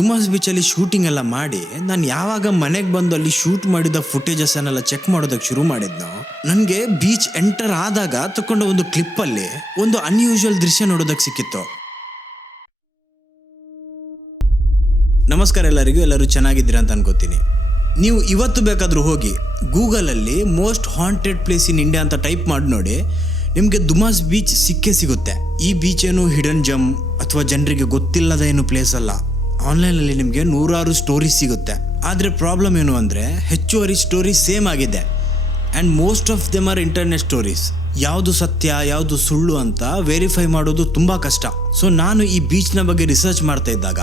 ದುಮಾಸ್ ಬೀಚಲ್ಲಿ ಶೂಟಿಂಗ್ ಎಲ್ಲ ಮಾಡಿ ನಾನು ಯಾವಾಗ ಮನೆಗೆ ಬಂದು ಅಲ್ಲಿ ಶೂಟ್ ಮಾಡಿದ ಫುಟೇಜಸ್ಸನ್ನೆಲ್ಲ ಚೆಕ್ ಮಾಡೋದಕ್ಕೆ ಶುರು ಮಾಡಿದ್ನೋ, ನನಗೆ ಬೀಚ್ ಎಂಟರ್ ಆದಾಗ ತಗೊಂಡ ಒಂದು ಕ್ಲಿಪ್ಪಲ್ಲಿ ಒಂದು ಅನ್ಯೂಶುವಲ್ ದೃಶ್ಯ ನೋಡೋದಕ್ಕೆ ಸಿಕ್ಕಿತ್ತು. ನಮಸ್ಕಾರ ಎಲ್ಲರೂ ಚೆನ್ನಾಗಿದ್ದೀರಾ ಅಂತ ಅನ್ಕೋತೀನಿ. ನೀವು ಇವತ್ತು ಬೇಕಾದರೂ ಹೋಗಿ ಗೂಗಲಲ್ಲಿ most haunted place in India ಅಂತ ಟೈಪ್ ಮಾಡಿ ನೋಡಿ, ನಿಮಗೆ ದುಮಾಸ್ ಬೀಚ್ ಸಿಗುತ್ತೆ. ಈ ಬೀಚ್ ಏನು ಹಿಡನ್ ಜಮ್ ಅಥವಾ ಜನರಿಗೆ ಗೊತ್ತಿಲ್ಲದ ಏನು ಪ್ಲೇಸ್ ಅಲ್ಲ. ಆನ್ಲೈನಲ್ಲಿ ನಿಮಗೆ ನೂರಾರು ಸ್ಟೋರೀಸ್ ಸಿಗುತ್ತೆ. ಆದರೆ ಪ್ರಾಬ್ಲಮ್ ಏನು ಅಂದರೆ ಹೆಚ್ಚುವರಿ ಸ್ಟೋರೀಸ್ ಸೇಮ್ ಆಗಿದೆ and most of them are internet stories. ಯಾವುದು ಸತ್ಯ ಯಾವುದು ಸುಳ್ಳು ಅಂತ ವೆರಿಫೈ ಮಾಡೋದು ತುಂಬ ಕಷ್ಟ. ಸೊ ನಾನು ಈ ಬೀಚ್ನ ಬಗ್ಗೆ ರಿಸರ್ಚ್ ಮಾಡ್ತಾ ಇದ್ದಾಗ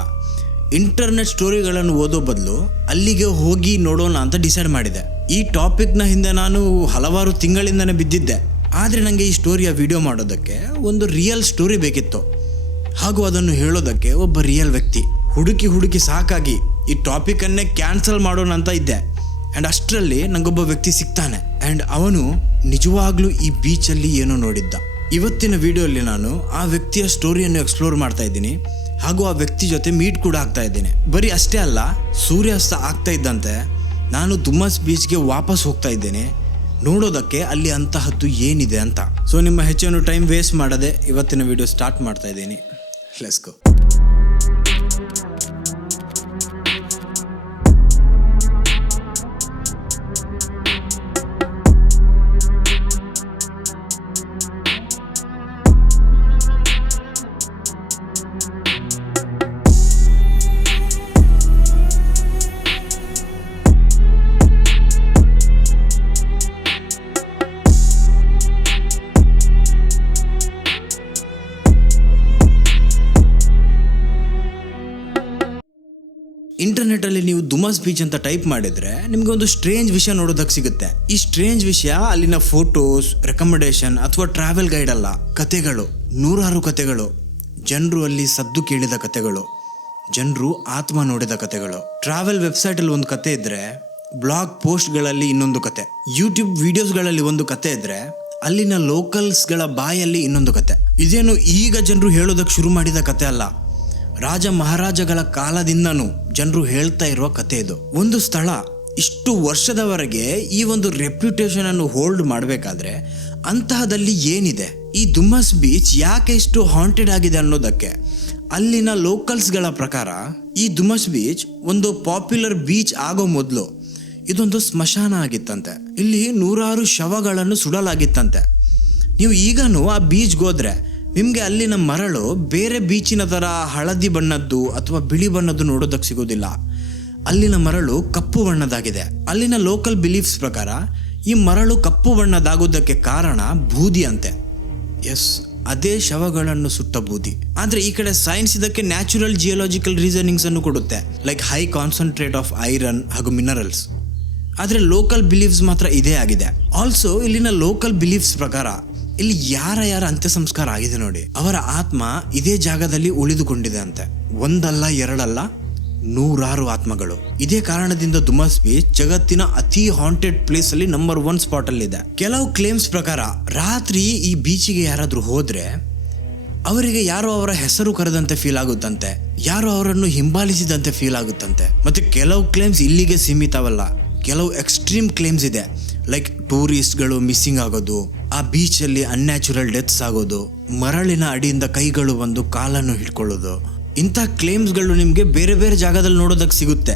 ಇಂಟರ್ನೆಟ್ ಸ್ಟೋರಿಗಳನ್ನು ಓದೋ ಬದಲು ಅಲ್ಲಿಗೆ ಹೋಗಿ ನೋಡೋಣ ಅಂತ ಡಿಸೈಡ್ ಮಾಡಿದೆ. ಈ ಟಾಪಿಕ್ನ ಹಿಂದೆ ನಾನು ಹಲವಾರು ತಿಂಗಳಿಂದನೇ ಬಿದ್ದಿದ್ದೆ. ಆದರೆ ನನಗೆ ಈ ಸ್ಟೋರಿಯ ವಿಡಿಯೋ ಮಾಡೋದಕ್ಕೆ ಒಂದು ರಿಯಲ್ ಸ್ಟೋರಿ ಬೇಕಿತ್ತು, ಹಾಗೂ ಅದನ್ನು ಹೇಳೋದಕ್ಕೆ ಒಬ್ಬ ರಿಯಲ್ ವ್ಯಕ್ತಿ. ಹುಡುಕಿ ಸಾಕಾಗಿ ಈ ಟಾಪಿಕನ್ನೇ ಕ್ಯಾನ್ಸಲ್ ಮಾಡೋಣ ಅಂತ ಇದ್ದೆ. ಆ್ಯಂಡ್ ಅಷ್ಟರಲ್ಲಿ ನನಗೊಬ್ಬ ವ್ಯಕ್ತಿ ಸಿಗ್ತಾನೆ ಆ್ಯಂಡ್ ಅವನು ನಿಜವಾಗ್ಲೂ ಈ ಬೀಚಲ್ಲಿ ಏನೋ ನೋಡಿದ್ದ. ಇವತ್ತಿನ ವಿಡಿಯೋಲ್ಲಿ ನಾನು ಆ ವ್ಯಕ್ತಿಯ ಸ್ಟೋರಿಯನ್ನು ಎಕ್ಸ್ಪ್ಲೋರ್ ಮಾಡ್ತಾ ಇದ್ದೀನಿ, ಹಾಗೂ ಆ ವ್ಯಕ್ತಿ ಜೊತೆ ಮೀಟ್ ಕೂಡ ಆಗ್ತಾ ಇದ್ದೀನಿ. ಬರೀ ಅಷ್ಟೇ ಅಲ್ಲ, ಸೂರ್ಯಾಸ್ತ ಆಗ್ತಾ ಇದ್ದಂತೆ ನಾನು ದುಮಾಸ್ ಬೀಚ್ಗೆ ವಾಪಸ್ ಹೋಗ್ತಾ ಇದ್ದೇನೆ ನೋಡೋದಕ್ಕೆ ಅಲ್ಲಿ ಅಂತಹದ್ದು ಏನಿದೆ ಅಂತ. ಸೊ ನಿಮ್ಮ ಹೆಚ್ಚೇನು ಟೈಮ್ ವೇಸ್ಟ್ ಮಾಡದೆ ಇವತ್ತಿನ ವಿಡಿಯೋ ಸ್ಟಾರ್ಟ್ ಮಾಡ್ತಾ ಇದ್ದೀನಿ. Let's go. ಇಂಟರ್ನೆಟ್ಟಲ್ಲಿ ನೀವು ದುಮಾಸ್ ಬೀಚ್ ಅಂತ ಟೈಪ್ ಮಾಡಿದರೆ ನಿಮಗೆ ಒಂದು ಸ್ಟ್ರೇಂಜ್ ವಿಷಯ ನೋಡೋದಕ್ಕೆ ಸಿಗುತ್ತೆ. ಈ ಸ್ಟ್ರೇಂಜ್ ವಿಷಯ ಅಲ್ಲಿನ ಫೋಟೋಸ್, ರೆಕಮೆಂಡೇಶನ್ ಅಥವಾ ಟ್ರಾವೆಲ್ ಗೈಡ್ ಅಲ್ಲ, ಕತೆಗಳು, ನೂರಾರು ಕತೆಗಳು. ಜನರು ಅಲ್ಲಿ ಸದ್ದು ಕೇಳಿದ ಕತೆಗಳು, ಜನರು ಆತ್ಮ ನೋಡಿದ ಕತೆಗಳು. ಟ್ರಾವೆಲ್ ವೆಬ್ಸೈಟಲ್ಲಿ ಒಂದು ಕತೆ ಇದ್ದರೆ ಬ್ಲಾಗ್ ಪೋಸ್ಟ್ಗಳಲ್ಲಿ ಇನ್ನೊಂದು ಕತೆ, ಯೂಟ್ಯೂಬ್ ವಿಡಿಯೋಸ್ಗಳಲ್ಲಿ ಒಂದು ಕತೆ ಇದ್ದರೆ ಅಲ್ಲಿನ ಲೋಕಲ್ಸ್ಗಳ ಬಾಯಲ್ಲಿ ಇನ್ನೊಂದು ಕತೆ. ಇದೇನು ಈಗ ಜನರು ಹೇಳೋದಕ್ಕೆ ಶುರು ಮಾಡಿದ ಕತೆ ಅಲ್ಲ, ರಾಜ ಮಹಾರಾಜಗಳ ಕಾಲದಿಂದನೂ ಜನರು ಹೇಳ್ತಾ ಇರುವ ಕತೆ ಇದು. ಒಂದು ಸ್ಥಳ ಇಷ್ಟು ವರ್ಷದವರೆಗೆ ಈ ಒಂದು ರೆಪ್ಯುಟೇಷನ್ ಅನ್ನು ಹೋಲ್ಡ್ ಮಾಡಬೇಕಾದ್ರೆ ಅಂತಹದಲ್ಲಿ ಏನಿದೆ? ಈ ದುಮಾಸ್ ಬೀಚ್ ಯಾಕೆ ಇಷ್ಟು ಹಾಂಟೆಡ್ ಆಗಿದೆ ಅನ್ನೋದಕ್ಕೆ ಅಲ್ಲಿನ ಲೋಕಲ್ಸ್ಗಳ ಪ್ರಕಾರ ಈ ದುಮಾಸ್ ಬೀಚ್ ಒಂದು ಪಾಪ್ಯುಲರ್ ಬೀಚ್ ಆಗೋ ಮೊದಲು ಇದೊಂದು ಸ್ಮಶಾನ ಆಗಿತ್ತಂತೆ. ಇಲ್ಲಿ ನೂರಾರು ಶವಗಳನ್ನು ಸುಡಲಾಗಿತ್ತಂತೆ. ನೀವು ಈಗನೂ ಆ ಬೀಚ್ಗೆ ಹೋದ್ರೆ ನಿಮಗೆ ಅಲ್ಲಿನ ಮರಳು ಬೇರೆ ಬೀಚಿನ ಥರ ಹಳದಿ ಬಣ್ಣದ್ದು ಅಥವಾ ಬಿಳಿ ಬಣ್ಣದ್ದು ನೋಡೋದಕ್ಕೆ ಸಿಗೋದಿಲ್ಲ. ಅಲ್ಲಿನ ಮರಳು ಕಪ್ಪು ಬಣ್ಣದಾಗಿದೆ. ಅಲ್ಲಿನ ಲೋಕಲ್ ಬಿಲೀಫ್ಸ್ ಪ್ರಕಾರ ಈ ಮರಳು ಕಪ್ಪು ಬಣ್ಣದಾಗೋದಕ್ಕೆ ಕಾರಣ ಬೂದಿ ಅಂತೆ. ಎಸ್, ಅದೇ ಶವಗಳನ್ನು ಸುಟ್ಟ ಬೂದಿ. ಆದರೆ ಈ ಕಡೆ ಸೈನ್ಸ್ ಇದಕ್ಕೆ ನ್ಯಾಚುರಲ್ ಜಿಯೋಲಾಜಿಕಲ್ ರೀಸನಿಂಗ್ಸ್ ಅನ್ನು ಕೊಡುತ್ತೆ, like high concentrate of iron ಹಾಗೂ ಮಿನರಲ್ಸ್. ಆದರೆ ಲೋಕಲ್ ಬಿಲೀಫ್ಸ್ ಮಾತ್ರ ಇದೇ ಆಗಿದೆ. ಆಲ್ಸೋ ಇಲ್ಲಿನ ಲೋಕಲ್ ಬಿಲೀಫ್ಸ್ ಪ್ರಕಾರ ಇಲ್ಲಿ ಯಾರ ಅಂತ್ಯ ಸಂಸ್ಕಾರ ಆಗಿದೆ ನೋಡಿ, ಅವರ ಆತ್ಮ ಇದೇ ಜಾಗದಲ್ಲಿ ಉಳಿದುಕೊಂಡಿದೆ ಅಂತೆ. ಒಂದಲ್ಲ ಎರಡಲ್ಲ, ನೂರಾರು ಆತ್ಮಗಳು. ಇದೇ ಕಾರಣದಿಂದ ದುಮಾಸ್ ಬೀಚ್ ಜಗತ್ತಿನ ಅತಿ ಹಾಂಟೆಡ್ ಪ್ಲೇಸ್ ಅಲ್ಲಿ ನಂಬರ್ 1 ಸ್ಪಾಟ್ ಅಲ್ಲಿ ಇದೆ. ಕೆಲವು ಕ್ಲೇಮ್ಸ್ ಪ್ರಕಾರ ರಾತ್ರಿ ಈ ಬೀಚಿಗೆ ಯಾರಾದ್ರೂ ಹೋದ್ರೆ ಅವರಿಗೆ ಯಾರೋ ಅವರ ಹೆಸರು ಕರೆದಂತೆ ಫೀಲ್ ಆಗುತ್ತಂತೆ, ಯಾರೋ ಅವರನ್ನು ಹಿಂಬಾಲಿಸಿದಂತೆ ಫೀಲ್ ಆಗುತ್ತಂತೆ. ಮತ್ತೆ ಕೆಲವು ಕ್ಲೇಮ್ಸ್ ಇಲ್ಲಿಗೆ ಸೀಮಿತವಲ್ಲ, ಕೆಲವು ಎಕ್ಸ್ಟ್ರೀಮ್ ಕ್ಲೇಮ್ಸ್ ಇದೆ, ಲೈಕ್ ಟೂರಿಸ್ಟ್ಗಳು ಮಿಸ್ಸಿಂಗ್ ಆಗೋದು, ಆ ಬೀಚಲ್ಲಿ ಅನ್ಯಾಚುರಲ್ ಡೆತ್ಸ್ ಆಗೋದು, ಮರಳಿನ ಅಡಿಯಿಂದ ಕೈಗಳು ಬಂದು ಕಾಲನ್ನು ಹಿಡ್ಕೊಳ್ಳೋದು. ಇಂಥ ಕ್ಲೇಮ್ಸ್ಗಳು ನಿಮಗೆ ಬೇರೆ ಬೇರೆ ಜಾಗದಲ್ಲಿ ನೋಡೋದಕ್ಕೆ ಸಿಗುತ್ತೆ.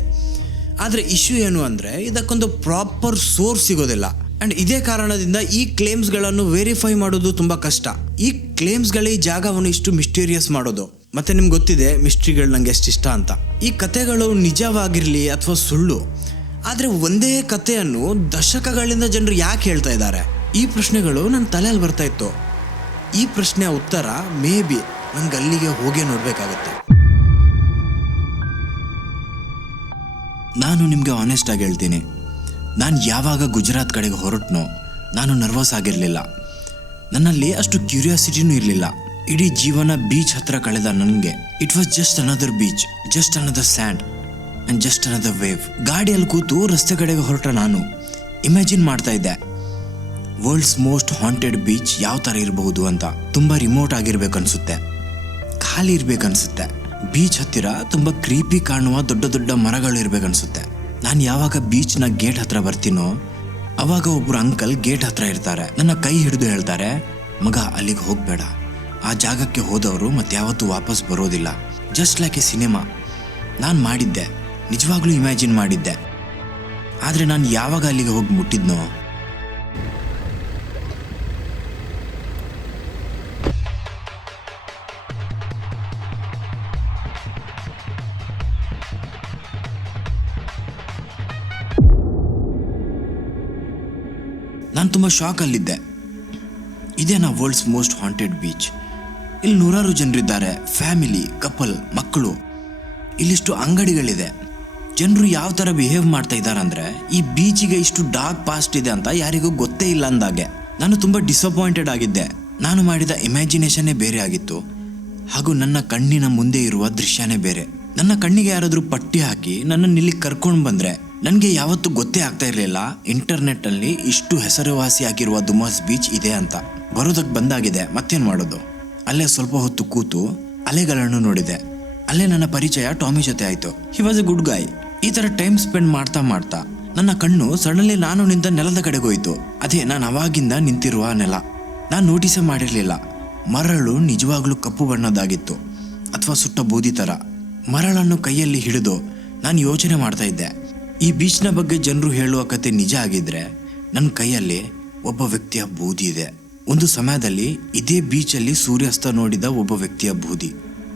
ಆದರೆ ಇಶ್ಯೂ ಏನು ಅಂದರೆ ಇದಕ್ಕೊಂದು ಪ್ರಾಪರ್ ಸೋರ್ಸ್ ಸಿಗೋದಿಲ್ಲ. ಆ್ಯಂಡ್ ಇದೇ ಕಾರಣದಿಂದ ಈ ಕ್ಲೇಮ್ಸ್ಗಳನ್ನು ವೆರಿಫೈ ಮಾಡೋದು ತುಂಬ ಕಷ್ಟ. ಈ ಕ್ಲೇಮ್ಸ್ಗಳೇ ಈ ಜಾಗವನ್ನು ಇಷ್ಟು ಮಿಸ್ಟೀರಿಯಸ್ ಮಾಡೋದು. ಮತ್ತು ನಿಮ್ಗೆ ಗೊತ್ತಿದೆ ಮಿಸ್ಟ್ರಿಗಳು ನಂಗೆ ಎಷ್ಟು ಇಷ್ಟ ಅಂತ. ಈ ಕತೆಗಳು ನಿಜವಾಗಿರಲಿ ಅಥವಾ ಸುಳ್ಳು, ಆದರೆ ಒಂದೇ ಕಥೆಯನ್ನು ದಶಕಗಳಿಂದ ಜನರು ಯಾಕೆ ಹೇಳ್ತಾ ಇದ್ದಾರೆ? ಈ ಪ್ರಶ್ನೆಗಳು ನನ್ನ ತಲೆಯಲ್ಲಿ ಬರ್ತಾ ಇತ್ತು. ಈ ಪ್ರಶ್ನೆಯ ಉತ್ತರ ಮೇ ಬಿ ನಂಗೆ ಅಲ್ಲಿಗೆ ಹೋಗೇ ನೋಡಬೇಕಾಗತ್ತೆ. ನಾನು ನಿಮಗೆ ಆನೆಸ್ಟ್ ಆಗಿ ಹೇಳ್ತೀನಿ, ನಾನು ಯಾವಾಗ ಗುಜರಾತ್ ಕಡೆಗೆ ಹೊರಟ್ನೋ ನಾನು ನರ್ವಸ್ ಆಗಿರಲಿಲ್ಲ. ನನ್ನಲ್ಲಿ ಅಷ್ಟು ಕ್ಯೂರಿಯಾಸಿಟಿನೂ ಇರಲಿಲ್ಲ. ಇಡೀ ಜೀವನ ಬೀಚ್ ಹತ್ರ ಕಳೆದ ನನಗೆ it was just another beach, just another sand and just another wave. ಗಾಡಿಯಲ್ಲಿ ಕೂತು ರಸ್ತೆ ಕಡೆಗೆ ಹೊರಟ ನಾನು ಇಮ್ಯಾಜಿನ್ ಮಾಡ್ತಾ ಇದ್ದೆ ವರ್ಲ್ಡ್ಸ್ ಮೋಸ್ಟ್ ಹಾಂಟೆಡ್ ಬೀಚ್ ಯಾವ ಥರ ಇರಬಹುದು ಅಂತ. ತುಂಬ ರಿಮೋಟ್ ಆಗಿರ್ಬೇಕನ್ಸುತ್ತೆ, ಖಾಲಿ ಇರ್ಬೇಕನ್ಸುತ್ತೆ. ಬೀಚ್ ಹತ್ತಿರ ತುಂಬಾ ಕ್ರೀಪಿ ಕಾಣುವ ದೊಡ್ಡ ದೊಡ್ಡ ಮರಗಳು ಇರ್ಬೇಕನ್ಸುತ್ತೆ. ನಾನು ಯಾವಾಗ ಬೀಚ್ನ ಗೇಟ್ ಹತ್ರ ಬರ್ತೀನೋ ಅವಾಗ ಒಬ್ರು ಅಂಕಲ್ ಗೇಟ್ ಹತ್ರ ಇರ್ತಾರೆ. ನನ್ನ ಕೈ ಹಿಡಿದು ಹೇಳ್ತಾರೆ, ಮಗ ಅಲ್ಲಿಗೆ ಹೋಗ್ಬೇಡ, ಆ ಜಾಗಕ್ಕೆ ಹೋದವರು ಮತ್ತೆ ಯಾವತ್ತೂ ವಾಪಸ್ ಬರೋದಿಲ್ಲ. Just like A cinema. ನಾನು ಮಾಡಿದ್ದೆ, ನಿಜವಾಗ್ಲೂ ಇಮ್ಯಾಜಿನ್ ಮಾಡಿದ್ದೆ. ಆದರೆ ನಾನು ಯಾವಾಗ ಅಲ್ಲಿಗೆ ಹೋಗಿ ಮುಟ್ಟಿದ್ನೋ ನಾನು ತುಂಬ ಶಾಕಲ್ಲಿದ್ದೆ. ಇದೇನಾ ವರ್ಲ್ಡ್ಸ್ ಮೋಸ್ಟ್ ಹಾಂಟೆಡ್ ಬೀಚ್? ಇಲ್ಲಿ ನೂರಾರು ಜನರಿದ್ದಾರೆ, ಫ್ಯಾಮಿಲಿ, ಕಪಲ್, ಮಕ್ಕಳು. ಇಲ್ಲಿಷ್ಟು ಅಂಗಡಿಗಳಿದೆ. ಜನರು ಯಾವ ಥರ ಬಿಹೇವ್ ಮಾಡ್ತಾ ಇದ್ದಾರಂದ್ರೆ ಈ ಬೀಚಿಗೆ ಇಷ್ಟು ಡಾರ್ಕ್ ಪಾಸ್ಟ್ ಇದೆ ಅಂತ ಯಾರಿಗೂ ಗೊತ್ತೇ ಇಲ್ಲ ಅಂದಾಗೆ. ನಾನು ತುಂಬ ಡಿಸಪಾಯಿಂಟೆಡ್ ಆಗಿದ್ದೆ. ನಾನು ಮಾಡಿದ ಇಮ್ಯಾಜಿನೇಷನ್ನೇ ಬೇರೆ ಆಗಿತ್ತು, ಹಾಗೂ ನನ್ನ ಕಣ್ಣಿನ ಮುಂದೆ ಇರುವ ದೃಶ್ಯನೇ ಬೇರೆ. ನನ್ನ ಕಣ್ಣಿಗೆ ಯಾರಾದರೂ ಪಟ್ಟಿ ಹಾಕಿ ನನ್ನನ್ನು ಇಲ್ಲಿ ಕರ್ಕೊಂಡು ಬಂದರೆ ನನಗೆ ಯಾವತ್ತೂ ಗೊತ್ತೇ ಆಗ್ತಾ ಇರಲಿಲ್ಲ ಇಂಟರ್ನೆಟ್ಟಲ್ಲಿ ಇಷ್ಟು ಹೆಸರುವಾಸಿಯಾಗಿರುವ ದುಮಾಸ್ ಬೀಚ್ ಇದೆ ಅಂತ. ಬರೋದಕ್ಕೆ ಬಂದಾಗಿದೆ, ಮತ್ತೇನು ಮಾಡೋದು? ಅಲ್ಲೇ ಸ್ವಲ್ಪ ಹೊತ್ತು ಕೂತು ಅಲೆಗಳನ್ನು ನೋಡಿದೆ. ಅಲ್ಲೇ ನನ್ನ ಪರಿಚಯ ಟಾಮಿ ಜೊತೆ ಆಯಿತು. He was a good guy. ಈ ಥರ ಟೈಮ್ ಸ್ಪೆಂಡ್ ಮಾಡ್ತಾ ಮಾಡ್ತಾ ನನ್ನ ಕಣ್ಣು ಸಡನ್ಲಿ ನಾನು ನಿಂತ ನೆಲದ ಕಡೆಗೋಯ್ತು. ಅದೇ ನಾನು ಅವಾಗಿಂದ ನಿಂತಿರುವ ನೆಲ. ನಾನು ನೋಟಿಸೇ ಮಾಡಿರಲಿಲ್ಲ. ಮರಳು ನಿಜವಾಗ್ಲೂ ಕಪ್ಪು ಬಣ್ಣದಾಗಿತ್ತು, ಅಥವಾ ಸುಟ್ಟ ಬೂದಿ ಥರ. ಮರಳನ್ನು ಕೈಯಲ್ಲಿ ಹಿಡಿದು ನಾನು ಯೋಚನೆ ಮಾಡ್ತಾ ಇದ್ದೆ, ಈ ಬೀಚ್ನ ಬಗ್ಗೆ ಜನರು ಹೇಳುವ ಕತೆ ನಿಜ ಆಗಿದ್ರೆ ನನ್ನ ಕೈಯಲ್ಲಿ ಒಬ್ಬ ವ್ಯಕ್ತಿಯ ಬೂದಿ ಇದೆ. ಒಂದು ಸಮಯದಲ್ಲಿ ಇದೇ ಬೀಚಲ್ಲಿ ಸೂರ್ಯಾಸ್ತ ನೋಡಿದ ಒಬ್ಬ ವ್ಯಕ್ತಿಯ ಬೂದಿ.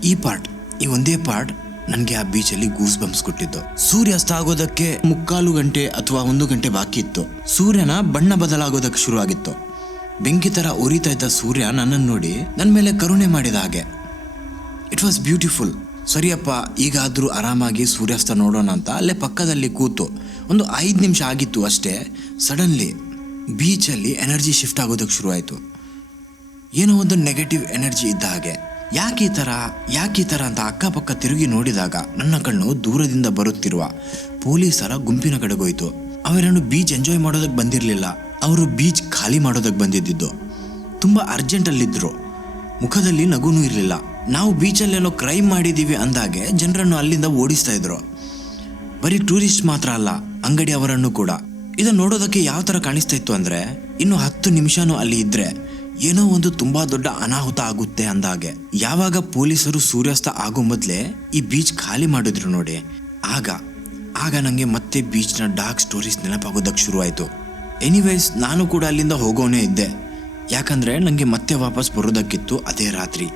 ಈ ಒಂದೇ ಪಾರ್ಟ್ ನನಗೆ ಆ ಬೀಚಲ್ಲಿ ಗೂಸ್ ಬಂಪ್ಸ್ ಕೊಟ್ಟಿದ್ದು. ಸೂರ್ಯಾಸ್ತ ಆಗೋದಕ್ಕೆ 3/4 ಗಂಟೆ ಅಥವಾ 1 ಗಂಟೆ ಬಾಕಿ ಇತ್ತು. ಸೂರ್ಯನ ಬಣ್ಣ ಬದಲಾಗೋದಕ್ಕೆ ಶುರು ಆಗಿತ್ತು. ಬೆಂಕಿ ಥರ ಉರಿತಾ ಇದ್ದ ಸೂರ್ಯ ನನ್ನನ್ನು ನೋಡಿ ನನ್ನ ಮೇಲೆ ಕರುಣೆ ಮಾಡಿದ ಹಾಗೆ. It was beautiful. ಸರಿಯಪ್ಪ, ಈಗಾದರೂ ಆರಾಮಾಗಿ ಸೂರ್ಯಾಸ್ತ ನೋಡೋಣ ಅಂತ ಅಲ್ಲೇ ಪಕ್ಕದಲ್ಲಿ ಕೂತು ಒಂದು 5 ನಿಮಿಷ ಆಗಿತ್ತು ಅಷ್ಟೇ. ಸಡನ್ಲಿ ಬೀಚಲ್ಲಿ ಎನರ್ಜಿ ಶಿಫ್ಟ್ ಆಗೋದಕ್ಕೆ ಶುರು ಆಯಿತು. ಏನೋ ಒಂದು ನೆಗೆಟಿವ್ ಎನರ್ಜಿ ಇದ್ದ ಹಾಗೆ. ಯಾಕೆ ಈ ಥರ ಅಂತ ಅಕ್ಕಪಕ್ಕ ತಿರುಗಿ ನೋಡಿದಾಗ ನನ್ನ ಕಣ್ಣು ದೂರದಿಂದ ಬರುತ್ತಿರುವ ಪೊಲೀಸರ ಗುಂಪಿನ ಕಡೆಗೋಯ್ತು. ಅವರನ್ನು ಬೀಚ್ ಎಂಜಾಯ್ ಮಾಡೋದಕ್ಕೆ ಬಂದಿರಲಿಲ್ಲ, ಅವರು ಬೀಚ್ ಖಾಲಿ ಮಾಡೋದಕ್ಕೆ ಬಂದಿದ್ದು. ತುಂಬ ಅರ್ಜೆಂಟಲ್ಲಿದ್ದರು. ಮುಖದಲ್ಲಿ ನಗುನೂ ಇರಲಿಲ್ಲ. ನಾವು ಬೀಚಲ್ಲೇನೋ ಕ್ರೈಮ್ ಮಾಡಿದ್ದೀವಿ ಅಂದಾಗೆ ಜನರನ್ನು ಅಲ್ಲಿಂದ ಓಡಿಸ್ತಾ ಇದ್ರು. ಬರೀ ಟೂರಿಸ್ಟ್ ಮಾತ್ರ ಅಲ್ಲ, ಅಂಗಡಿಯವರನ್ನು ಕೂಡ. ಇದನ್ನು ನೋಡೋದಕ್ಕೆ ಯಾವ ಥರ ಕಾಣಿಸ್ತಾ ಇತ್ತು ಅಂದರೆ ಇನ್ನು 10 ನಿಮಿಷನೂ ಅಲ್ಲಿ ಇದ್ದರೆ ಏನೋ ಒಂದು ತುಂಬ ದೊಡ್ಡ ಅನಾಹುತ ಆಗುತ್ತೆ ಅಂದಾಗೆ. ಯಾವಾಗ ಪೊಲೀಸರು ಸೂರ್ಯಾಸ್ತ ಆಗೋ ಮೊದಲೇ ಈ ಬೀಚ್ ಖಾಲಿ ಮಾಡಿದ್ರು ನೋಡಿ, ಆಗ ನನಗೆ ಮತ್ತೆ ಬೀಚ್ನ ಡಾರ್ಕ್ ಸ್ಟೋರೀಸ್ ನೆನಪಾಗೋದಕ್ಕೆ ಶುರು ಆಯಿತು. ಎನಿವೇಸ್, ನಾನು ಕೂಡ ಅಲ್ಲಿಂದ ಹೋಗೋನೇ ಇದ್ದೆ. ಯಾಕಂದರೆ ನನಗೆ ಮತ್ತೆ ವಾಪಸ್ ಬರೋದಕ್ಕಿತ್ತು ಅದೇ ರಾತ್ರಿ.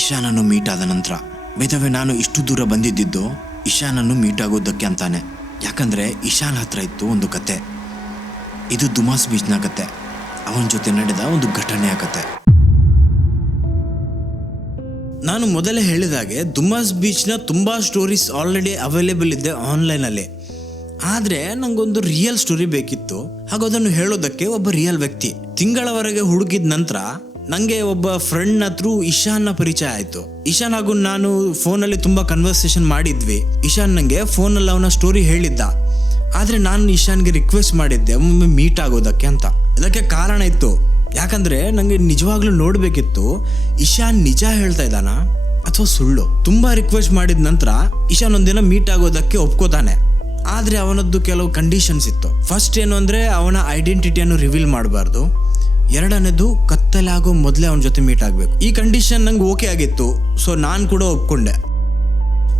ಇಶಾನನ್ನು ಮೀಟ್ ಆದ ನಂತರ. ಬೇತವೇ ನಾನು ಇಷ್ಟು ದೂರ ಬಂದಿದ್ದು ಇಶಾನನ್ನು ಮೀಟ್ ಆಗೋದಕ್ಕೆ ಅಂತಾನೆ. ಯಾಕಂದರೆ ಇಶಾನ್ ಹತ್ರ ಇತ್ತು ಒಂದು ಕತೆ. ಇದು ದುಮಾಸ್ ಬೀಚ್ನ ಕತೆ, ಅವನ ಜೊತೆ ನಡೆದ ಒಂದು ಘಟನೆಯ ಕತೆ. ನಾನು ಮೊದಲೇ ಹೇಳಿದಾಗೆ ದುಮಾಸ್ ಬೀಚ್ನ ತುಂಬ ಸ್ಟೋರೀಸ್ ಆಲ್ರೆಡಿ ಅವೈಲೇಬಲ್ ಇದೆ ಆನ್ಲೈನಲ್ಲಿ. ಆದರೆ ನನಗೊಂದು ರಿಯಲ್ ಸ್ಟೋರಿ ಬೇಕಿತ್ತು, ಹಾಗೂ ಅದನ್ನು ಹೇಳೋದಕ್ಕೆ ಒಬ್ಬ ರಿಯಲ್ ವ್ಯಕ್ತಿ. ತಿಂಗಳವರೆಗೆ ಹುಡುಕಿದ ನಂತರ ನನಗೆ ಒಬ್ಬ ಫ್ರೆಂಡ್ ಹತ್ರ ಇಶಾನ್ನ ಪರಿಚಯ ಆಯಿತು. ಇಶಾನ್ ಹಾಗೂ ನಾನು ಫೋನಲ್ಲಿ ತುಂಬ ಕನ್ವರ್ಸೇಷನ್ ಮಾಡಿದ್ವಿ. ಇಶಾನ್ ನನಗೆ ಫೋನಲ್ಲಿ ಅವನ ಸ್ಟೋರಿ ಹೇಳಿದ್ದ. ಆದರೆ ನಾನು ಇಶಾನ್ಗೆ ರಿಕ್ವೆಸ್ಟ್ ಮಾಡಿದ್ದೆ ಒಮ್ಮೆ ಮೀಟ್ ಆಗೋದಕ್ಕೆ ಅಂತ. ಇದಕ್ಕೆ ಕಾರಣ ಇತ್ತು. ಯಾಕಂದರೆ ನನಗೆ ನಿಜವಾಗ್ಲೂ ನೋಡಬೇಕಿತ್ತು ಇಶಾನ್ ನಿಜ ಹೇಳ್ತಾ ಇದ್ದಾನ ಅಥವಾ ಸುಳ್ಳು. ತುಂಬ ರಿಕ್ವೆಸ್ಟ್ ಮಾಡಿದ ನಂತರ ಇಶಾನ್ ಒಂದಿನ ಮೀಟ್ ಆಗೋದಕ್ಕೆ ಒಪ್ಕೋತಾನೆ. ಆದರೆ ಅವನದ್ದು ಕೆಲವು ಕಂಡೀಷನ್ಸ್ ಇತ್ತು. ಫಸ್ಟ್ ಏನು ಅಂದರೆ ಅವನ ಐಡೆಂಟಿಟಿಯನ್ನು ರಿವೀಲ್ ಮಾಡಬಾರ್ದು. ಎರಡನೇದು ಕತ್ತಲಾಗೋ ಮೊದಲೇ ಅವನ ಜೊತೆ ಮೀಟ್ ಆಗಬೇಕು. ಈ ಕಂಡೀಷನ್ ನಂಗೆ ಓಕೆ ಆಗಿತ್ತು. ಸೊ ನಾನು ಕೂಡ ಒಪ್ಕೊಂಡೆ.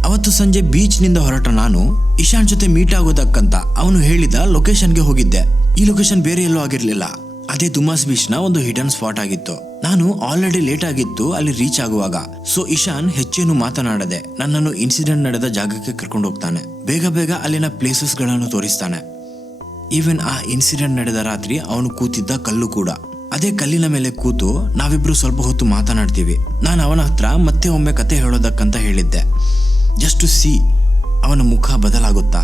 ಅವತ್ತು ಸಂಜೆ ಬೀಚ್ನಿಂದ ಹೊರಟ ನಾನು ಇಶಾನ್ ಜೊತೆ ಮೀಟ್ ಆಗೋದಕ್ಕಂತ ಅವನು ಹೇಳಿದ ಲೊಕೇಶನ್ಗೆ ಹೋಗಿದ್ದೆ. ಈ ಲೊಕೇಶನ್ ಬೇರೆ ಎಲ್ಲೂ ಆಗಿರಲಿಲ್ಲ, ಅದೇ ದುಮಾಸ್ ಬೀಚ್ನ ಒಂದು ಹಿಡನ್ ಸ್ಪಾಟ್ ಆಗಿತ್ತು. ನಾನು ಆಲ್ರೆಡಿ ಲೇಟ್ ಆಗಿತ್ತು ಅಲ್ಲಿ ರೀಚ್ ಆಗುವಾಗ. ಸೊ ಇಶಾನ್ ಹೆಚ್ಚೇನು ಮಾತನಾಡದೆ ನನ್ನನ್ನು ಇನ್ಸಿಡೆಂಟ್ ನಡೆದ ಜಾಗಕ್ಕೆ ಕರ್ಕೊಂಡು ಹೋಗ್ತಾನೆ. ಬೇಗ ಅಲ್ಲಿನ ಪ್ಲೇಸಸ್ಗಳನ್ನು ತೋರಿಸ್ತಾನೆ. ಈವನ್ ಆ ಇನ್ಸಿಡೆಂಟ್ ನಡೆದ ರಾತ್ರಿ ಅವನು ಕೂತಿದ್ದ ಕಲ್ಲು ಕೂಡ. ಅದೇ ಕಲ್ಲಿನ ಮೇಲೆ ಕೂತು ನಾವಿಬ್ರು ಸ್ವಲ್ಪ ಹೊತ್ತು ಮಾತನಾಡ್ತೀವಿ. ನಾನು ಅವನ ಹತ್ರ ಮತ್ತೆ ಒಮ್ಮೆ ಕತೆ ಹೇಳೋದಕ್ಕಂತ ಹೇಳಿದ್ದೆ. ಜಸ್ಟ್ ಟು ಸಿ ಅವನ ಮುಖ ಬದಲಾಗುತ್ತಾ,